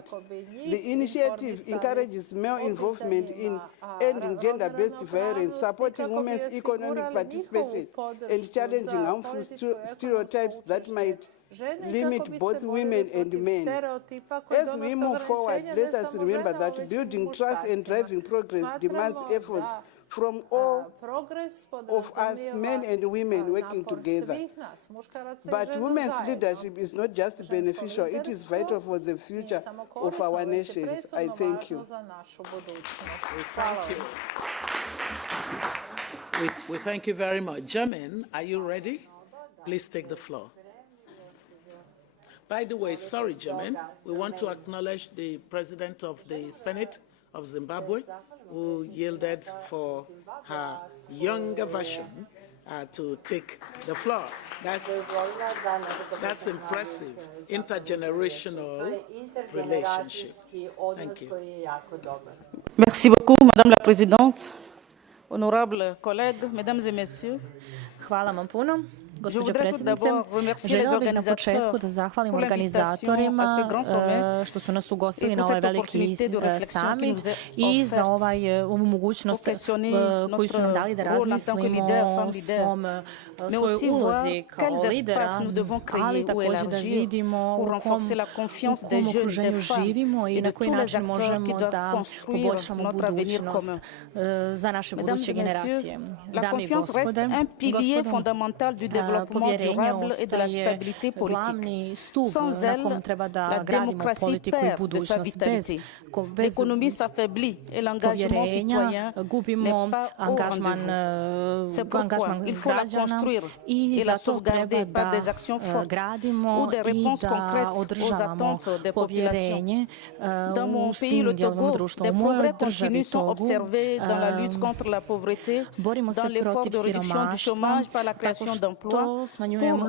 The initiative encourages male involvement in ending gender-based violence, supporting women's economic participation, and challenging harmful stereotypes that might limit both women and men. As we move forward, let us remember that building trust and driving progress demands efforts from all of us, men and women, working together. But women's leadership is not just beneficial, it is vital for the future of our nations. I thank you. We thank you very much. German, are you ready? Please take the floor. By the way, sorry, German, we want to acknowledge the President of the Senate of Zimbabwe, who yielded for her younger version to take the floor. That's impressive. Intergenerational relationship. Thank you. Merci beaucoup, Madame la Présidente, honorables collègues, Mesdames et Messieurs. Hvala vam puno. Gospođo predsjednice, željela bih na početku da zahvalim organizatorima što su nas ugostili na ovaj veliki summit i za ovu mogućnost koju su nam dali da razmislimo o svojoj ulozi kao lidera, ali također da vidimo u kom okruženju živimo i na koji način možemo da poboljšamo budućnost za naše buduće generacije. Dame i gospode, povjerenje ostaje glavni stup na kom treba da gradimo politiku i budućnost. Bez povjerenja gubimo angažman građana i zato treba da gradimo i da održavamo povjerenje u svim dijelovima društva. U mojoj državi Togu borimo se protiv siromaštva, tako što smanjujemo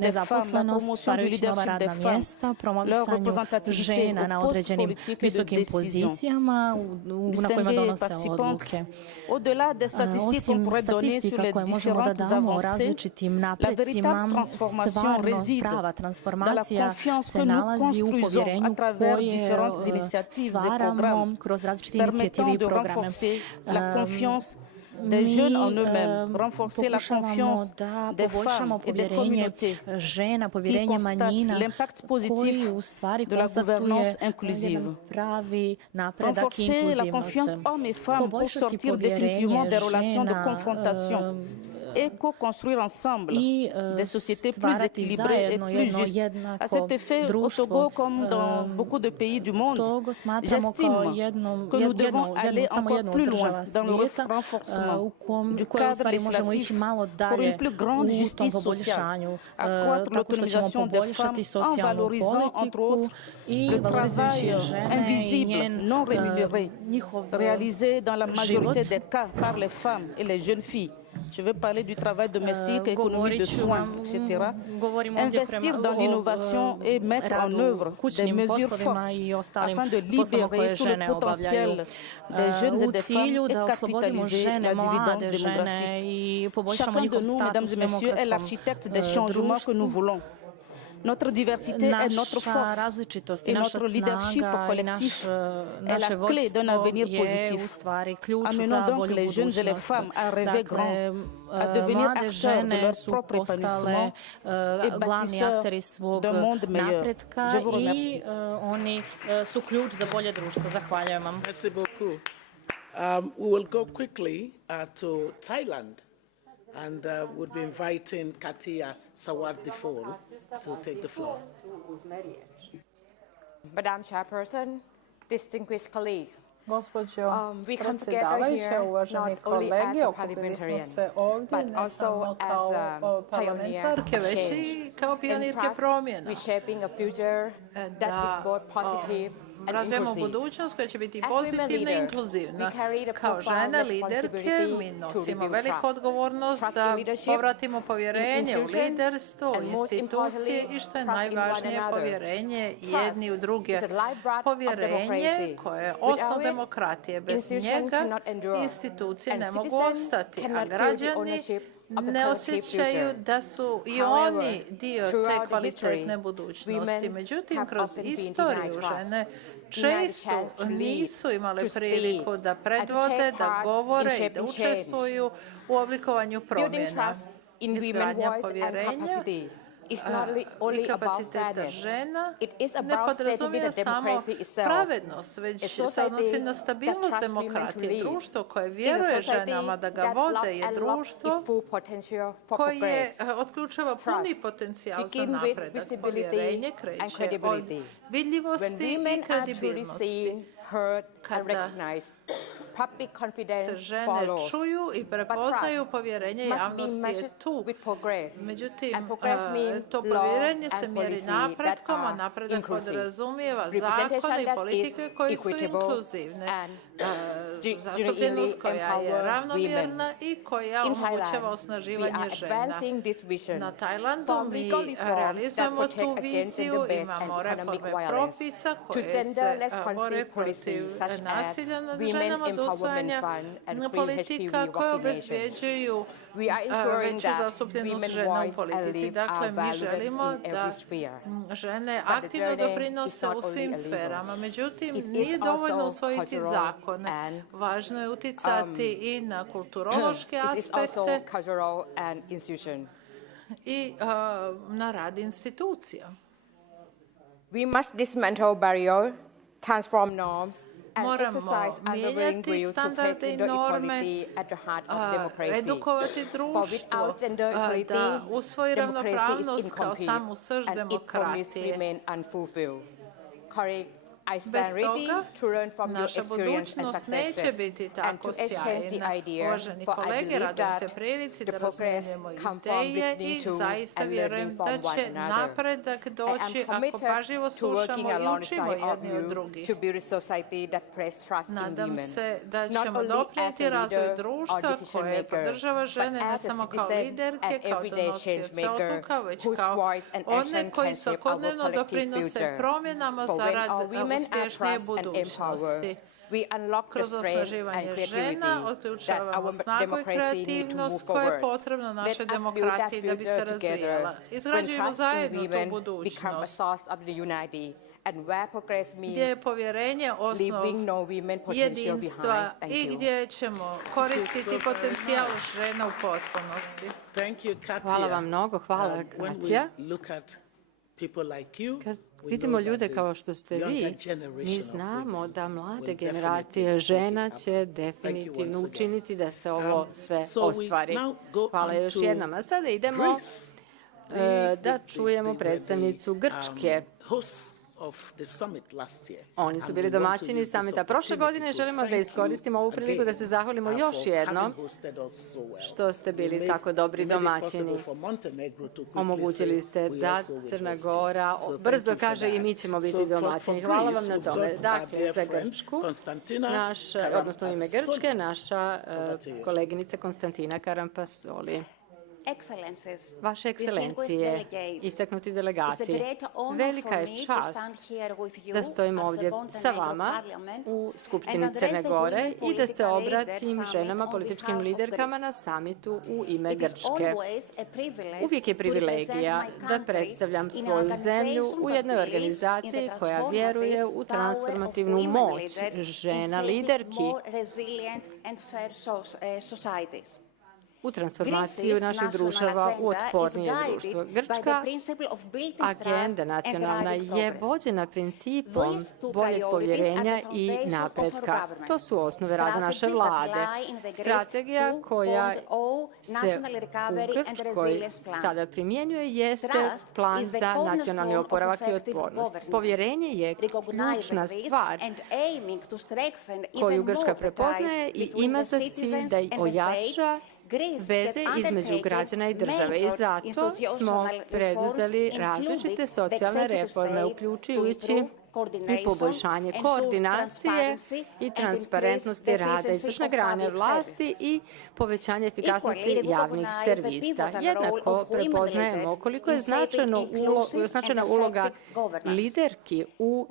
nezaposlenost, stvarajući nova radna mjesta, promovisanju žena na određenim visokim pozicijama na kojima donose odluke. Osim statistika koje možemo da damo o različitim napredcima, stvarno prava transformacija se nalazi u povjerenju koje stvaramo kroz različite inicijative i programe. Pokušavamo da poboljšamo povjerenje žena, povjerenje manjina koji u stvari konstatuje jedan pravi napredak i inkluzivnost. Poboljšati povjerenje žena et co-construire ensemble des sociétés plus équilibrées et plus justes. À cet effet, au Togo, comme dans beaucoup de pays du monde, j'estime que nous devons aller encore plus loin dans le renforcement du cadre législatif pour une plus grande justice sociale, accroître l'autonomisation des femmes en valorisant, entre autres, le travail invisible, non rémunéré, réalisé dans la majorité des cas par les femmes et les jeunes filles. Je vais parler du travail domestique, économie de soins, etc. Investir dans l'innovation et mettre en œuvre des mesures fortes afin de libérer tout le potentiel des jeunes et des femmes et capitaliser la dividende démographique. Chacun de nous, mesdames et messieurs, est l'architecte des changements que nous voulons. Notre diversité est notre force et notre leadership collectif est la clé d'un avenir positif. Amenons donc les jeunes et les femmes à rêver grand, à devenir acteurs de leur propre épanouissement et bâtisseurs d'un monde meilleur. Je vous remercie. Merci beaucoup. We will go quickly to Thailand. And would be inviting Katia Sawadifol to take the floor. Madam Chairperson, distinguished colleagues, Gospođo we come together here uvaženi not only kolege, as okupili smo parliamentarians, se ovdje but ne samo also kao as parlamentarke, već i change. kao pionirke promjena. Reshaping a future that is both positive and razvijemo inclusive. budućnost koja će biti As pozitivna i women inkluzivna. leader, we carry the Kao profound žene liderke responsibility mi to nosimo rebuild veliku trust. odgovornost Trust da in leadership, povratimo povjerenje u institution, liderstvo, and most institucije importantly, i što je trust in one najvažnije another. povjerenje Trust jedni u druge. is a lifeblood of Povjerenje democracy. koje je Without osnov it, demokratije. Bez institution njega cannot endure, institucije and ne mogu citizens opstati, a cannot feel the građani ownership of the ne collective osjećaju future. da su i However, oni dio te throughout the kvalitetne history, budućnosti. women Međutim, have kroz often been istoriju denied trust, žene denied često chance to lead, nisu imale to speak, priliku da and to predvode, take da part in govore i shaping da učestvuju u oblikovanju Building promjena. trust in women's Izgradnja voice and povjerenja capacity is not i only about kapaciteta fairness. žena It is ne about stating podrazumijeva the samo democracy itself. pravednost, već A se odnosi society na that stabilnost trusts women to demokratije. lead Društvo koje is a vjeruje society ženama da ga that vode loves je and loves društvo its full potential for koje progress. otključava puni potencijal za begin with napredak. visibility Povjerenje and kreće od credibility. vidljivosti When i women are truly kredibilnosti. seen, heard, and Kada recognized, public se confidence žene follows. čuju i prepoznaju, povjerenje must be javnosti je measured tu. with progress. Međutim, And progress means to law povjerenje and se mjeri policy napretkom, that a are napredak inclusive. podrazumijeva Representation zakone i that politike is koji su equitable inkluzivne. and Zastupljenost koja je empower ravnomjerna i koja In omogućava Thailand, we osnaživanje are žena. advancing this vision. Na Tajlandu From mi legal reforms that realizujemo protect tu against viziju, gender-based imamo and economic reforme violence, propisa to koje se gender-less bore policy protiv such as nasilja nad Women ženama, do Empowerment usvajanja Fund and free politika HPV koje vaccination. obezvjeđuju We are ensuring veću that zastupljenost women's žena u voice and politici. live Dakle, are mi valued želimo in da every sphere. žene But the aktivno journey is doprinose not u only svim illegal. sferama. Međutim, It is nije dovoljno also usvojiti cultural zakone. and, Važno je uticati i na kulturološke It is also aspekte cultural and institution. i na rad institucija. We must dismantle barriers, transform norms, Moramo mijenjati standarde i norme, edukovati društvo da usvoji ravnopravnost kao samu srž demokratije. Bez toga naša budućnost neće biti tako sjajna. Uvaženi kolege, radujem se prilici da razmijenimo ideje i zaista vjerujem da će napredak doći ako pažljivo slušamo i učimo jedni od drugih. Nadam se da ćemo doprinijeti razvoju društva koje podržava žene ne samo kao liderke, kao donosioce odluka, već kao one koji svakodnevno doprinose promjenama zarad uspješnije budućnosti. Kroz osnaživanje žena otključavamo snagu i kreativnost koja je potrebna našoj demokratiji da bi se razvijala. Izgrađujemo zajedno tu budućnost gdje je povjerenje osnov jedinstva i gdje ćemo koristiti potencijal žena u potpunosti. Hvala vam mnogo, hvala Katja. Kad vidimo ljude kao što ste vi, mi znamo da mlade generacije žena će definitivno učiniti da se ovo sve ostvari. Hvala još jednom. A sada idemo da čujemo predstavnicu Grčke. Oni su bili domaćini samita prošle godine. Želimo da iskoristimo ovu priliku da se zahvalimo još jednom što ste bili tako dobri domaćini. Omogućili ste da Crna Gora brzo kaže i mi ćemo biti domaćini. Hvala vam na tome. Dakle, za Grčku, odnosno u ime Grčke, naša koleginica Konstantina Karampasoli. Vaše ekscelencije, istaknuti delegati, velika je čast da stojim ovdje sa vama u Skupštini Crne Gore i da se obratim ženama, političkim liderkama na samitu u ime Grčke. Uvijek je privilegija da predstavljam svoju zemlju u jednoj organizaciji koja vjeruje u transformativnu moć žena liderki, u transformaciju naših društava u otpornije društvo. Grčka agenda nacionalna je vođena principom boljeg povjerenja i napretka. To su osnove rada naše vlade. Strategija koja se u Grčkoj sada primjenjuje jeste plan za nacionalni oporavak i otpornost. Povjerenje je ključna stvar koju Grčka prepoznaje i ima za cilj da ojača veze između građana i države i zato smo preduzeli različite socijalne reforme, uključujući i poboljšanje koordinacije i transparentnosti rada izvršne grane vlasti i povećanje efikasnosti javnih servisa. Jednako prepoznajemo koliko je značajna uloga liderki u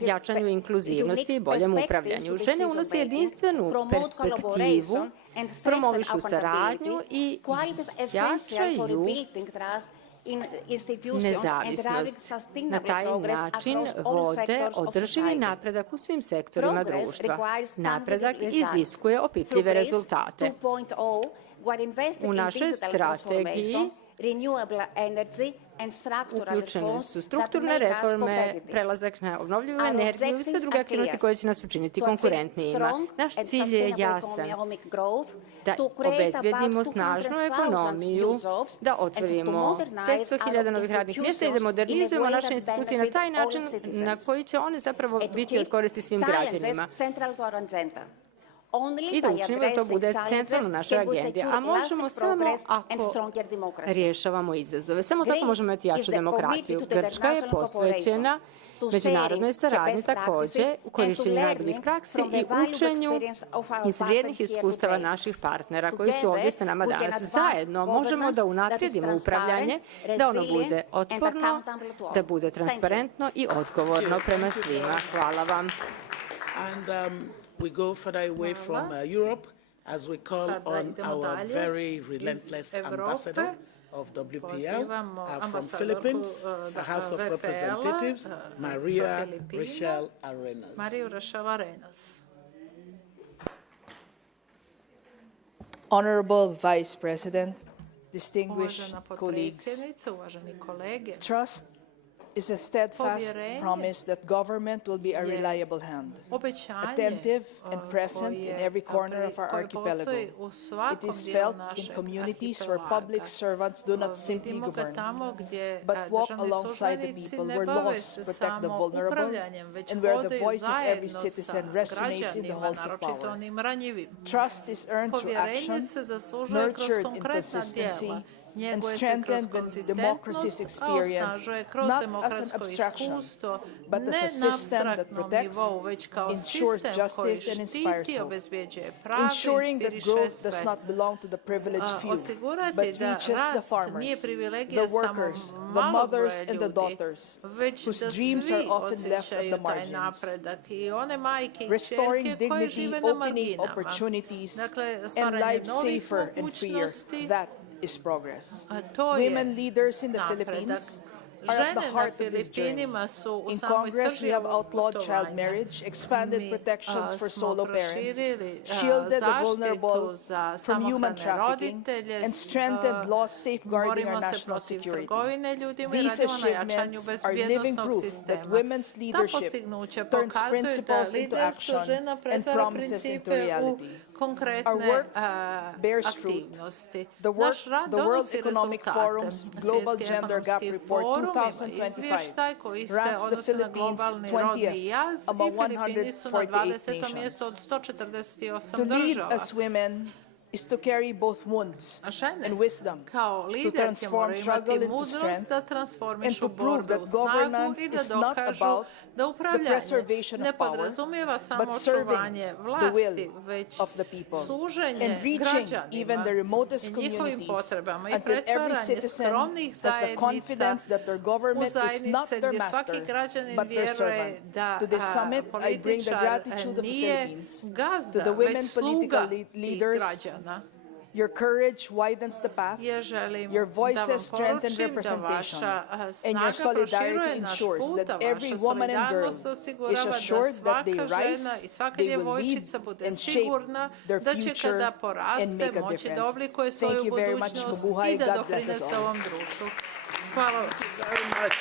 jačanju inkluzivnosti i boljem upravljanju. Žene unose jedinstvenu perspektivu, promovišu saradnju i jačaju nezavisnost. Na taj način vode održivi napredak u svim sektorima društva. Napredak iziskuje opipljive rezultate. U našoj strategiji uključene su strukturne reforme, prelazak na obnovljivu energiju i sve druge aktivnosti koje će nas učiniti konkurentnijima. Naš cilj je jasan, da obezbjedimo snažnu ekonomiju, da otvorimo 500.000 novih radnih mjesta i da modernizujemo naše institucije na taj način na koji će one zapravo biti od koristi svim građanima. I da učinimo da to bude centralno u našoj agendi. A možemo samo ako rješavamo izazove. Samo tako možemo imati jaču demokratiju. Grčka je posvećena međunarodnoj saradnji također u korištenju najboljih praksi i učenju iz vrijednih iskustava naših partnera koji su ovdje sa nama danas. Zajedno možemo da unaprijedimo upravljanje, da ono bude otporno, da bude transparentno i odgovorno prema svima. Hvala vam. We go further away from Europe as we call on our very relentless ambassador of WPL from Philippines, the House of Representatives, Maria Rachel Arenas. Honorable Vice President, distinguished colleagues, trust is a steadfast promise that government will be a reliable hand, attentive and present in every corner of our archipelago. It is felt in communities where public servants do not simply govern, but walk alongside the people, where laws protect the vulnerable, and where the voice of every citizen resonates in the halls of power. Trust is earned through action, nurtured in consistency, and strengthened when democracy's experience, not as an abstraction, but as a system that protects, ensures justice, and inspires hope, ensuring that growth does not belong to the privileged few, but reaches the farmers, the workers, the mothers, and the daughters, whose dreams are often left at the margins. Restoring dignity, opening opportunities, and lives safer and freer, that is progress. Women leaders in the Philippines are at the heart of this journey. In Congress, we have outlawed child marriage, expanded protections for solo parents, shielded the vulnerable from human trafficking, and strengthened laws safeguarding our national security. These achievements are living proof that women's leadership turns principles into action and promises into reality. Our work bears fruit. The World Economic Forum's Global Gender Gap Report 2025 ranks the Philippines 20th among 148 nations. To lead as women is to carry both wounds and wisdom, to transform struggle into strength, and to prove that governance is not about the preservation of power, but serving the will of the people, and reaching even the remotest communities until every citizen has the confidence that their government is not their master, but their servant. To this summit, I bring the gratitude of the Philippines to the women political leaders. Your courage widens the path, your voices strengthen representation, and your solidarity ensures that every woman and girl is assured that they rise, they will lead, and shape their future and make a difference. Thank you very much, Mabuhay. God bless us all. Thank you very much.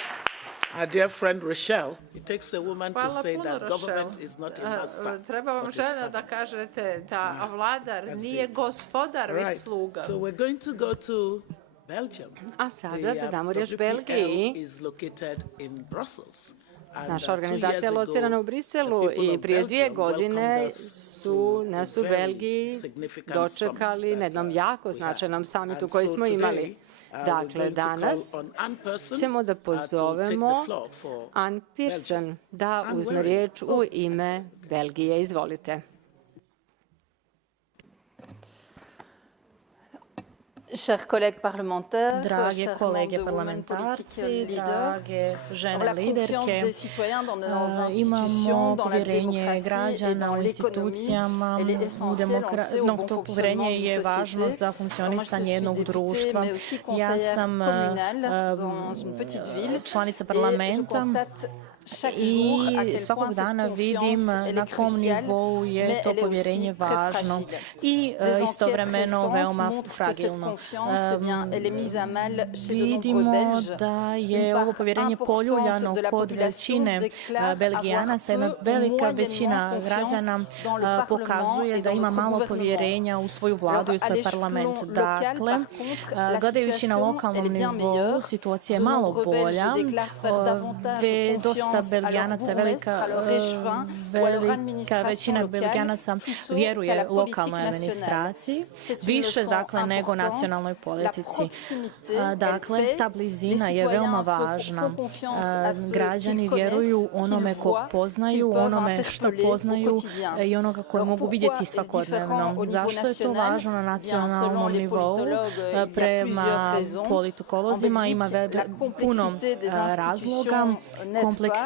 Our dear friend Rochelle, it takes a woman to say that government is not a master. Treba vam žena da kažete da vladar nije gospodar, već sluga. So we're going to go to Belgium. A sada da damo riječ Belgiji. Is located in Brussels. Naša organizacija je locirana u Briselu i prije 2 godine nas u Belgiji dočekali na jednom jako značajnom samitu koji smo imali. Dakle, danas ćemo da pozovemo Anne Pearson da uzme riječ u ime Belgije. Izvolite. Drage kolege parlamentarci, drage žene liderke, imamo povjerenje građana u institucijama, no to povjerenje je važno za funkcionisanje jednog društva. Ja sam članica parlamenta i svakog dana vidim na kom nivou je to povjerenje važno i istovremeno veoma fragilno. Vidimo da je ovo povjerenje poljuljano kod većine Belgijanaca. Jedna velika većina građana pokazuje da ima malo povjerenja u svoju vladu i u svoj parlament. Dakle, gledajući na lokalnom nivou, situacija je malo bolja. Dosta Belgijanaca, velika većina Belgijanaca vjeruje lokalnoj administraciji, više dakle nego nacionalnoj politici. Dakle, ta blizina je veoma važna. Građani vjeruju onome kog poznaju, onome što poznaju i onoga koje mogu vidjeti svakodnevno. Zašto je to važno na nacionalnom nivou? Prema politikolozima ima puno razloga. Kompleksnost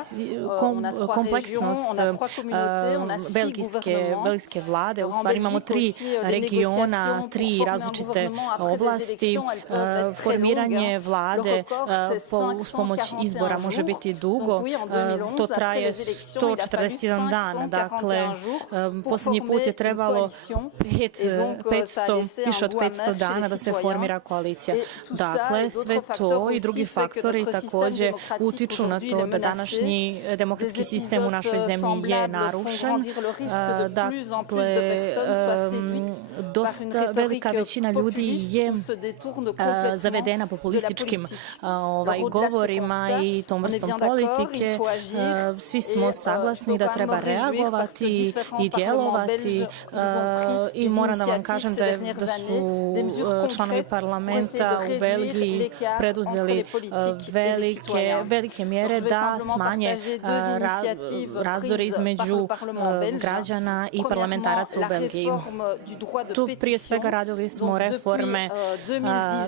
kompleksnost belgijske vlade. U stvari imamo 3 regiona, 3 različite oblasti. Formiranje vlade uz pomoć izbora može biti dugo. To traje 141 dan. Dakle, posljednji put je trebalo više od 500 dana da se formira koalicija. Dakle, sve to i drugi faktori također utiču na to da današnji demokratski sistem u našoj zemlji je narušen. Dakle, dosta velika većina ljudi je zavedena populističkim govorima i tom vrstom politike. Svi smo saglasni da treba reagovati i djelovati i moram da vam kažem da su članovi parlamenta u Belgiji preduzeli velike mjere da smanje razdore između građana i parlamentaraca u Belgiji. Tu prije svega radili smo reforme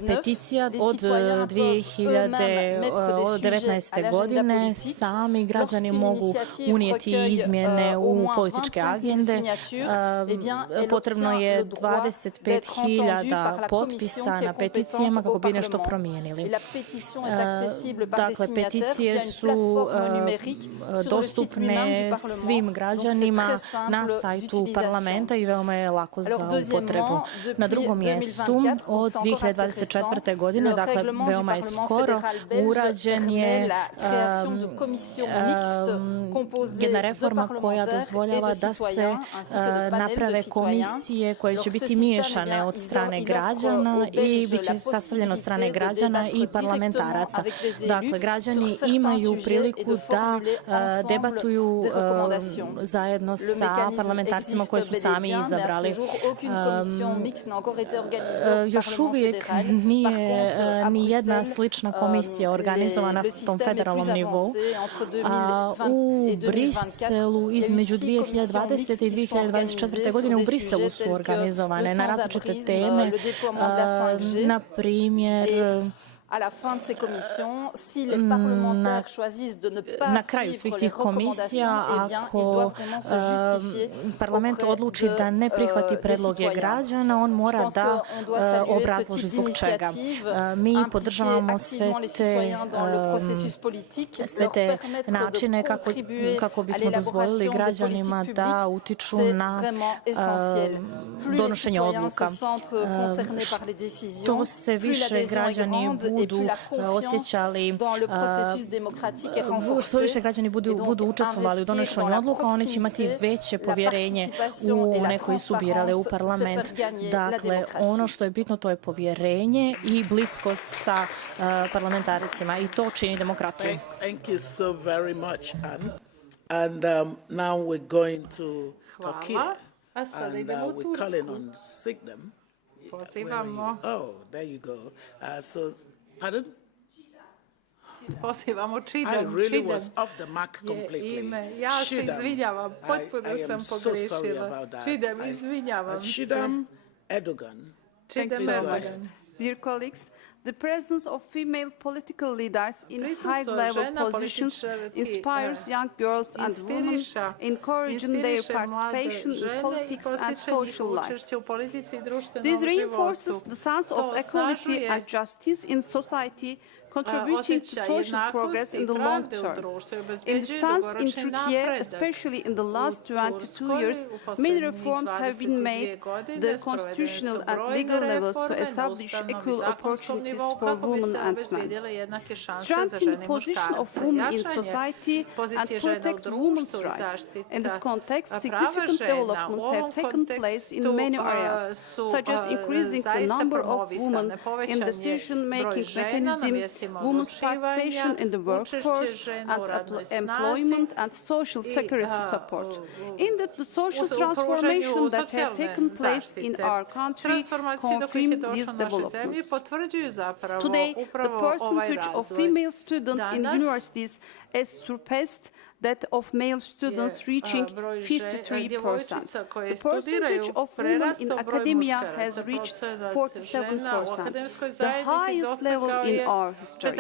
peticija od 2019. godine. Sami građani mogu unijeti izmjene u političke agende. Potrebno je 25.000 potpisa na peticijama kako bi nešto promijenili. Dakle, peticije su dostupne svim građanima na sajtu parlamenta i veoma je lako za upotrebu. Na drugom mjestu od 2024. godine, dakle veoma je skoro, urađen je jedna reforma koja dozvoljava da se naprave komisije koje će biti miješane od strane građana i bit će sastavljeno od strane građana i parlamentaraca. Dakle, građani imaju priliku da debatuju zajedno sa parlamentarcima koje su sami izabrali. Još uvijek nije ni jedna slična komisija organizovana na tom federalnom nivou. U Briselu između 2020. i 2024. godine u Briselu su organizovane na različite teme, na primjer na kraju svih tih komisija, ako parlament odluči da ne prihvati predloge građana, on mora da obrazloži zbog čega. Mi podržavamo sve te načine kako bismo dozvolili građanima da utiču na donošenje odluka. Što se više građani budu osjećali, što više građani budu učestvovali u donošenju odluka, oni će imati veće povjerenje u one koji su birali u parlament. Dakle, ono što je bitno to je povjerenje i bliskost sa parlamentaricima i to čini demokratiju. Thank you so very much, Anne. And now we're going to Turkey. And we're calling on Signem. Pozivamo. Oh, there you go. Pardon? Pozivamo Čidem. I really was off the mark completely. Ja se izvinjavam, potpuno sam pogrešila. Čidem, izvinjavam se. Čidem Erdogan. Čidem Erdogan. Dear colleagues, the presence of female political leaders in high-level positions inspires young girls and women, encouraging their participation in politics and social life. This reinforces the sense of equality and justice in society, contributing to social progress in the long term. In this sense, in Turkey, especially in the last 22 years, many reforms have been made the constitutional and legal levels to establish equal opportunities for women and men. Strengthen the position of women in society and protect women's rights. In this context, significant developments have taken place in many areas, such as increasing the number of women in decision-making mechanisms, women's participation in the workforce, and employment and social security support. In that, the social transformation that have taken place in our country confirm these developments. Today, the percentage of female students in universities has surpassed that of male students reaching 53%. The percentage of women in academia has reached 47%, the highest level in our history.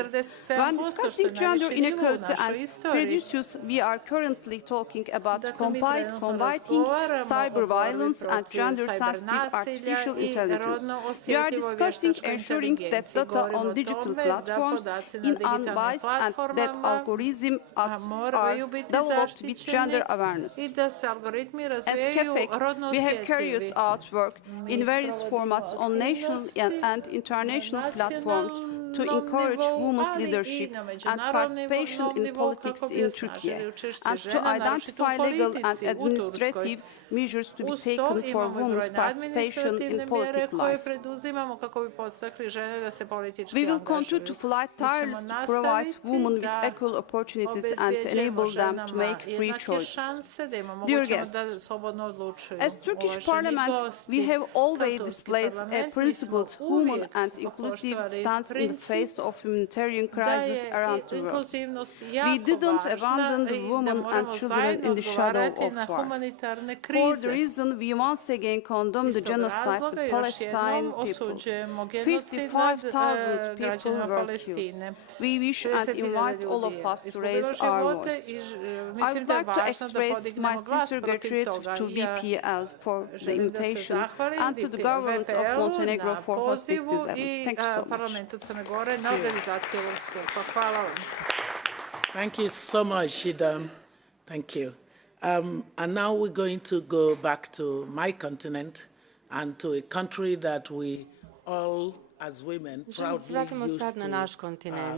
When discussing gender inequality and prejudice, we are currently talking about combating cyber violence and gender-sensitive artificial intelligence. We are discussing ensuring that data on digital platforms is unbiased and that algorithms are developed with gender awareness. As CAFEC, we have carried out work in various formats on national and international platforms to encourage women's leadership and participation in politics in Turkey, and to identify legal and administrative measures to be taken for women's participation in political life. We will continue to fight tirelessly to provide women with equal opportunities and to enable them to make free choices. Dear guests, as Turkish Parliament, we have always displayed a principled, human and inclusive stance in the face of humanitarian crisis around the world. We didn't abandon the women and children in the shadow of war. For the reason we once again condemn the genocide of the Palestinian people. 55,000 people were killed. We wish and invite all of us to raise our voice. I would like to express my sincere gratitude to WPL for the invitation and to the government of Montenegro for hosting this event. Thank you so much. Thank you so much, Shidam. Thank you. And now we're going to go back to my continent and to a country that we all, as women, proudly use to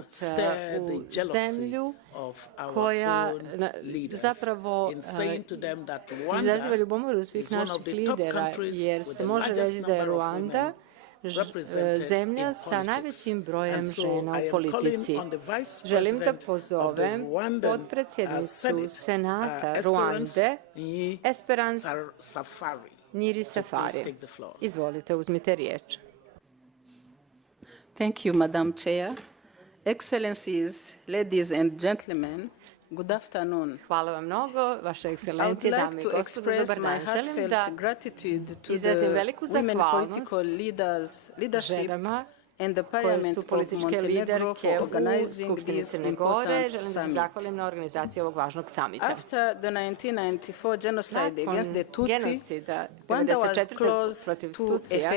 stir the jealousy of our own leaders in saying to them that Rwanda is one of the top countries with the largest number of women zemlja sa najvećim brojem žena u politici. Želim da pozovem potpredsjednicu Senata Rwande, Esperance Niri Safari. Izvolite, uzmite riječ. Thank you, Madam Chair. Excellencies, ladies and gentlemen, good afternoon. Hvala vam mnogo, vaše ekscelencije, dame i gospodo, dobar dan. Želim da izrazim veliku zahvalnost ženama koje su političke liderke u Skupštini Crne Gore. Želim da se zahvalim na organizaciji ovog važnog samita. Nakon genocida 1994. protiv Tucija,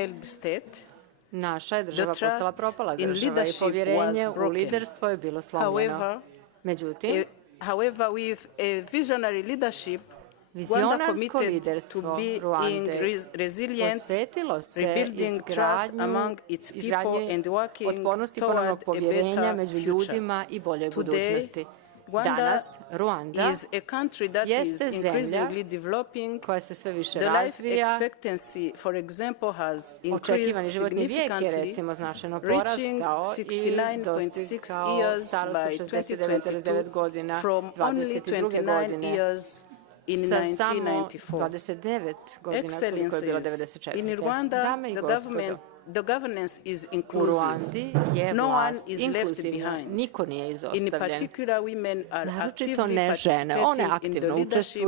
naša je država postala propala država i povjerenje u liderstvo je bilo slomljeno. Međutim, however, with a visionary leadership, Rwanda committed to being resilient, rebuilding trust among its people and working toward a better future. Today, Rwanda is a country that is increasingly developing. The life expectancy, for example, has increased significantly, reaching 69.6 years by 2022 from only 29 years in 1994. Excellencies, in Rwanda, the governance is inclusive. No one is left behind. In particular, women are actively participating in the leadership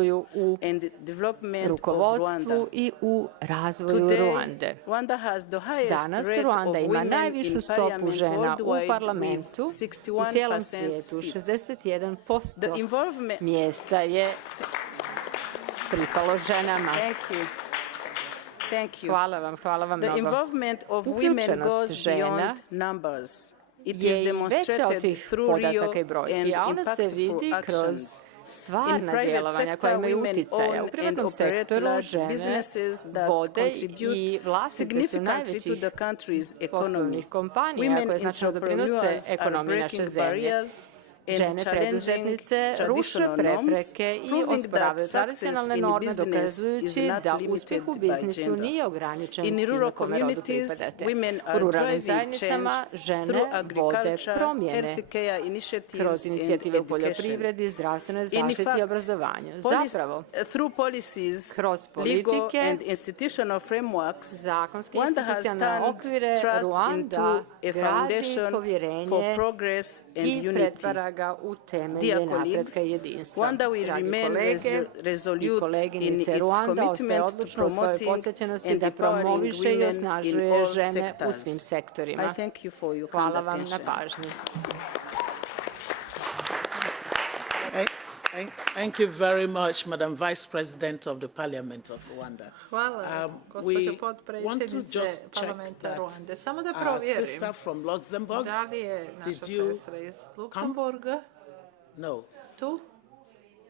and development of Rwanda. Today, Rwanda has the highest rate of women in parliament worldwide with 61% seats. The involvement. Mjesta je pripalo ženama. Thank you. Hvala vam mnogo. The involvement of women goes beyond numbers. It is demonstrated through real and impactful actions. Stvarna djelovanja koja imaju uticaja. U privatnom sektoru žene vode i vlasnice su najvećih poslovnih kompanija koje značajno doprinose ekonomiji naše zemlje. Žene preduzetnice ruše prepreke i osporavaju tradicionalne norme dokazujući da uspjeh u biznisu nije ograničen time kome rodu pripadate. U ruralnim zajednicama žene vode promjene kroz inicijative u poljoprivredi, zdravstvenoj zaštiti i obrazovanju. Zapravo, kroz politike, zakonske institucionalne okvire, Rwanda gradi povjerenje i pretvara ulaga u temelje napretka i jedinstva. Dragi kolege i koleginice, Rwanda ostaje odlučna u svojoj posvećenosti da promoviše i osnažuje žene u svim sektorima. Hvala vam na pažnji. Thank you very much, Madam Vice President of the Parliament of Rwanda. Hvala, gospođo potpredsjednice parlamenta Rwande. Samo da provjerim. Sister from Luxembourg, da li je naša sestra iz Luksemburga? No. Tu?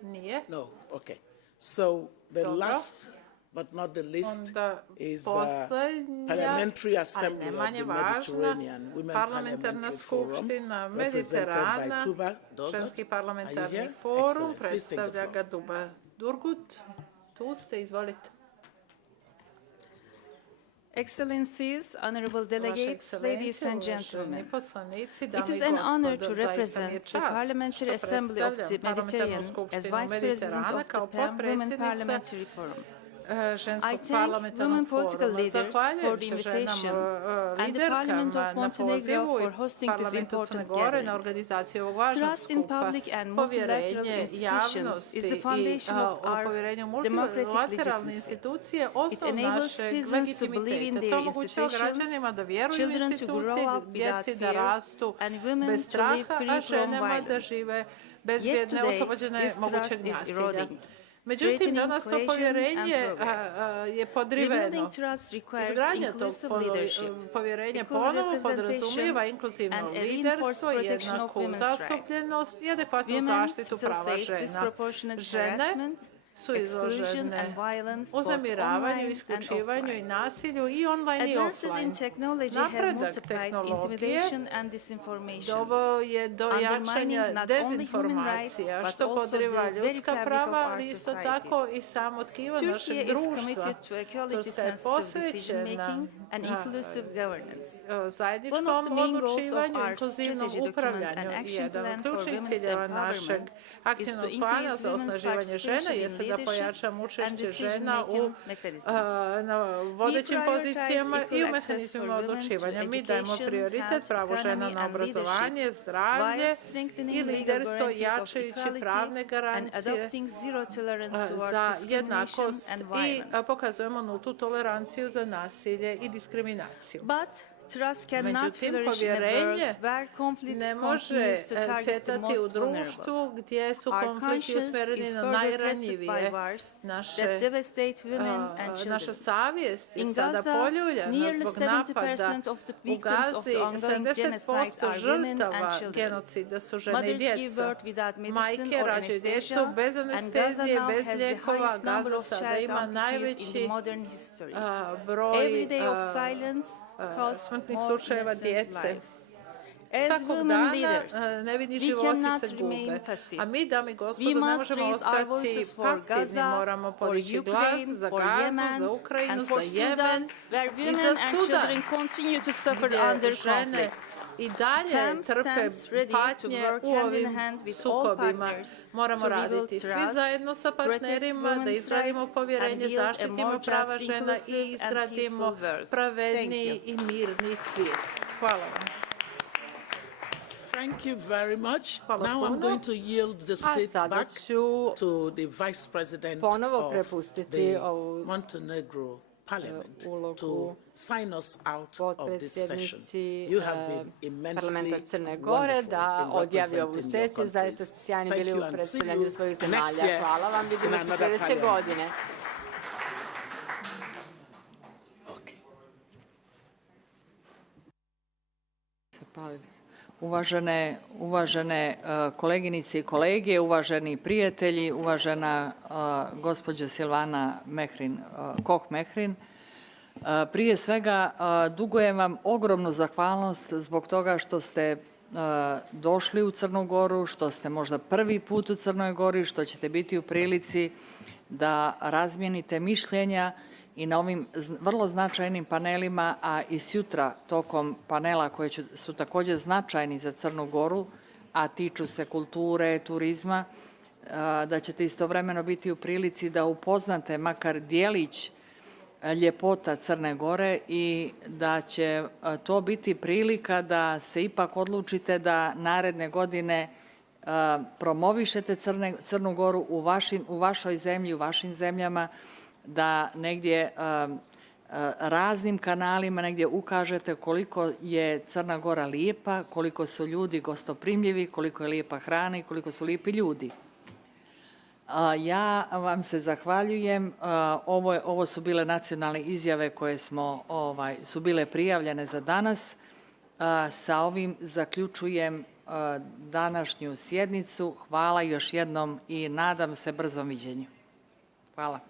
Nije? No, okay. So the last but not the least is Parliamentary Assembly of the Mediterranean Women Parlamentarna Parliamentary Forum, skupština represented by Mediterana, Tuba Durgut. ženski parlamentarni forum, predstavlja ga Duba Durgut. Tu ste, izvolite. Excellencies, honorable delegates, ladies and gentlemen, it is an honor to represent the Parliamentary Assembly of the Mediterranean as Vice President of the PAM Women Parliamentary Forum. I thank women political leaders for the invitation and the Parliament of Montenegro for hosting this important gathering. Trust in public and multilateral institutions is the foundation of our democratic legitimacy. It enables citizens to believe in their institutions, children to grow up without fear, and women to live free from violence. Yet today, this trust is eroding. Međutim, danas to povjerenje je podriveno. Izgradnja tog povjerenja ponovo podrazumijeva inkluzivno liderstvo, jednaku zastupljenost i adekvatnu zaštitu prava žena. Žene su izložene uznemiravanju, isključivanju i nasilju i online i offline. Napredak tehnologije doveo je do jačanja dezinformacija, što podriva ljudska prava, ali isto tako i samo tkivo našeg društva. Turska je posvećena zajedničkom odlučivanju, inkluzivnom upravljanju. Jedan od ključnih ciljeva našeg aktivnog plana za osnaživanje žena jeste da pojačamo učešće žena na vodećim pozicijama i u mehanizmima odlučivanja. Mi dajemo prioritet pravu žena na obrazovanje, zdravlje i liderstvo, jačajući pravne garancije za jednakost i pokazujemo nultu toleranciju za nasilje i diskriminaciju. Međutim, povjerenje ne može cvjetati u društvu gdje su konflikti usmjereni na najranjivije. Naša savjest je sada poljuljena zbog napada. U Gazi 70% žrtava genocida su žene i djeca. Majke rađaju djecu bez anestezije, bez lijekova. Gaza sada ima najveći broj smrtnih slučajeva djece. Svakog dana nevini životi se gube. A mi, dame i gospodo, ne možemo ostati pasivni. Moramo podići glas za Gazu, za Ukrajinu, za Jemen i za Sudan, gdje žene i dalje trpe patnje u ovim sukobima. Moramo raditi svi zajedno sa partnerima da izgradimo povjerenje, zaštitimo prava žena i izgradimo pravedniji i mirni svijet. Hvala vam. Thank you very much. Now I'm going to yield the seat back to the Vice President of the Montenegro Parliament to sign us out of this session. You have been immensely Crne Gore da odjavi ovu sesiju. Zaista ste sjajni bili u predstavljanju svojih zemalja. Hvala vam. Vidimo se sljedeće godine. Uvažene koleginice i kolege, uvaženi prijatelji, uvažena gospođa Silvana Koh-Mehrin, prije svega dugujem vam ogromnu zahvalnost zbog toga što ste došli u Crnu Goru, što ste možda prvi put u Crnoj Gori, što ćete biti u prilici da razmijenite mišljenja i na ovim vrlo značajnim panelima, a i sutra tokom panela koji su također značajni za Crnu Goru, a tiču se kulture, turizma, da ćete istovremeno biti u prilici da upoznate makar dijelić ljepota Crne Gore i da će to biti prilika da se ipak odlučite da naredne godine promovišete Crnu Goru u vašoj zemlji, u vašim zemljama, da negdje raznim kanalima negdje ukažete koliko je Crna Gora lijepa, koliko su ljudi gostoprimljivi, koliko je lijepa hrana i koliko su lijepi ljudi. Ja vam se zahvaljujem. Ovo su bile nacionalne izjave koje su bile prijavljene za danas. Sa ovim zaključujem današnju sjednicu. Hvala još jednom i nadam se brzom viđenju. Hvala.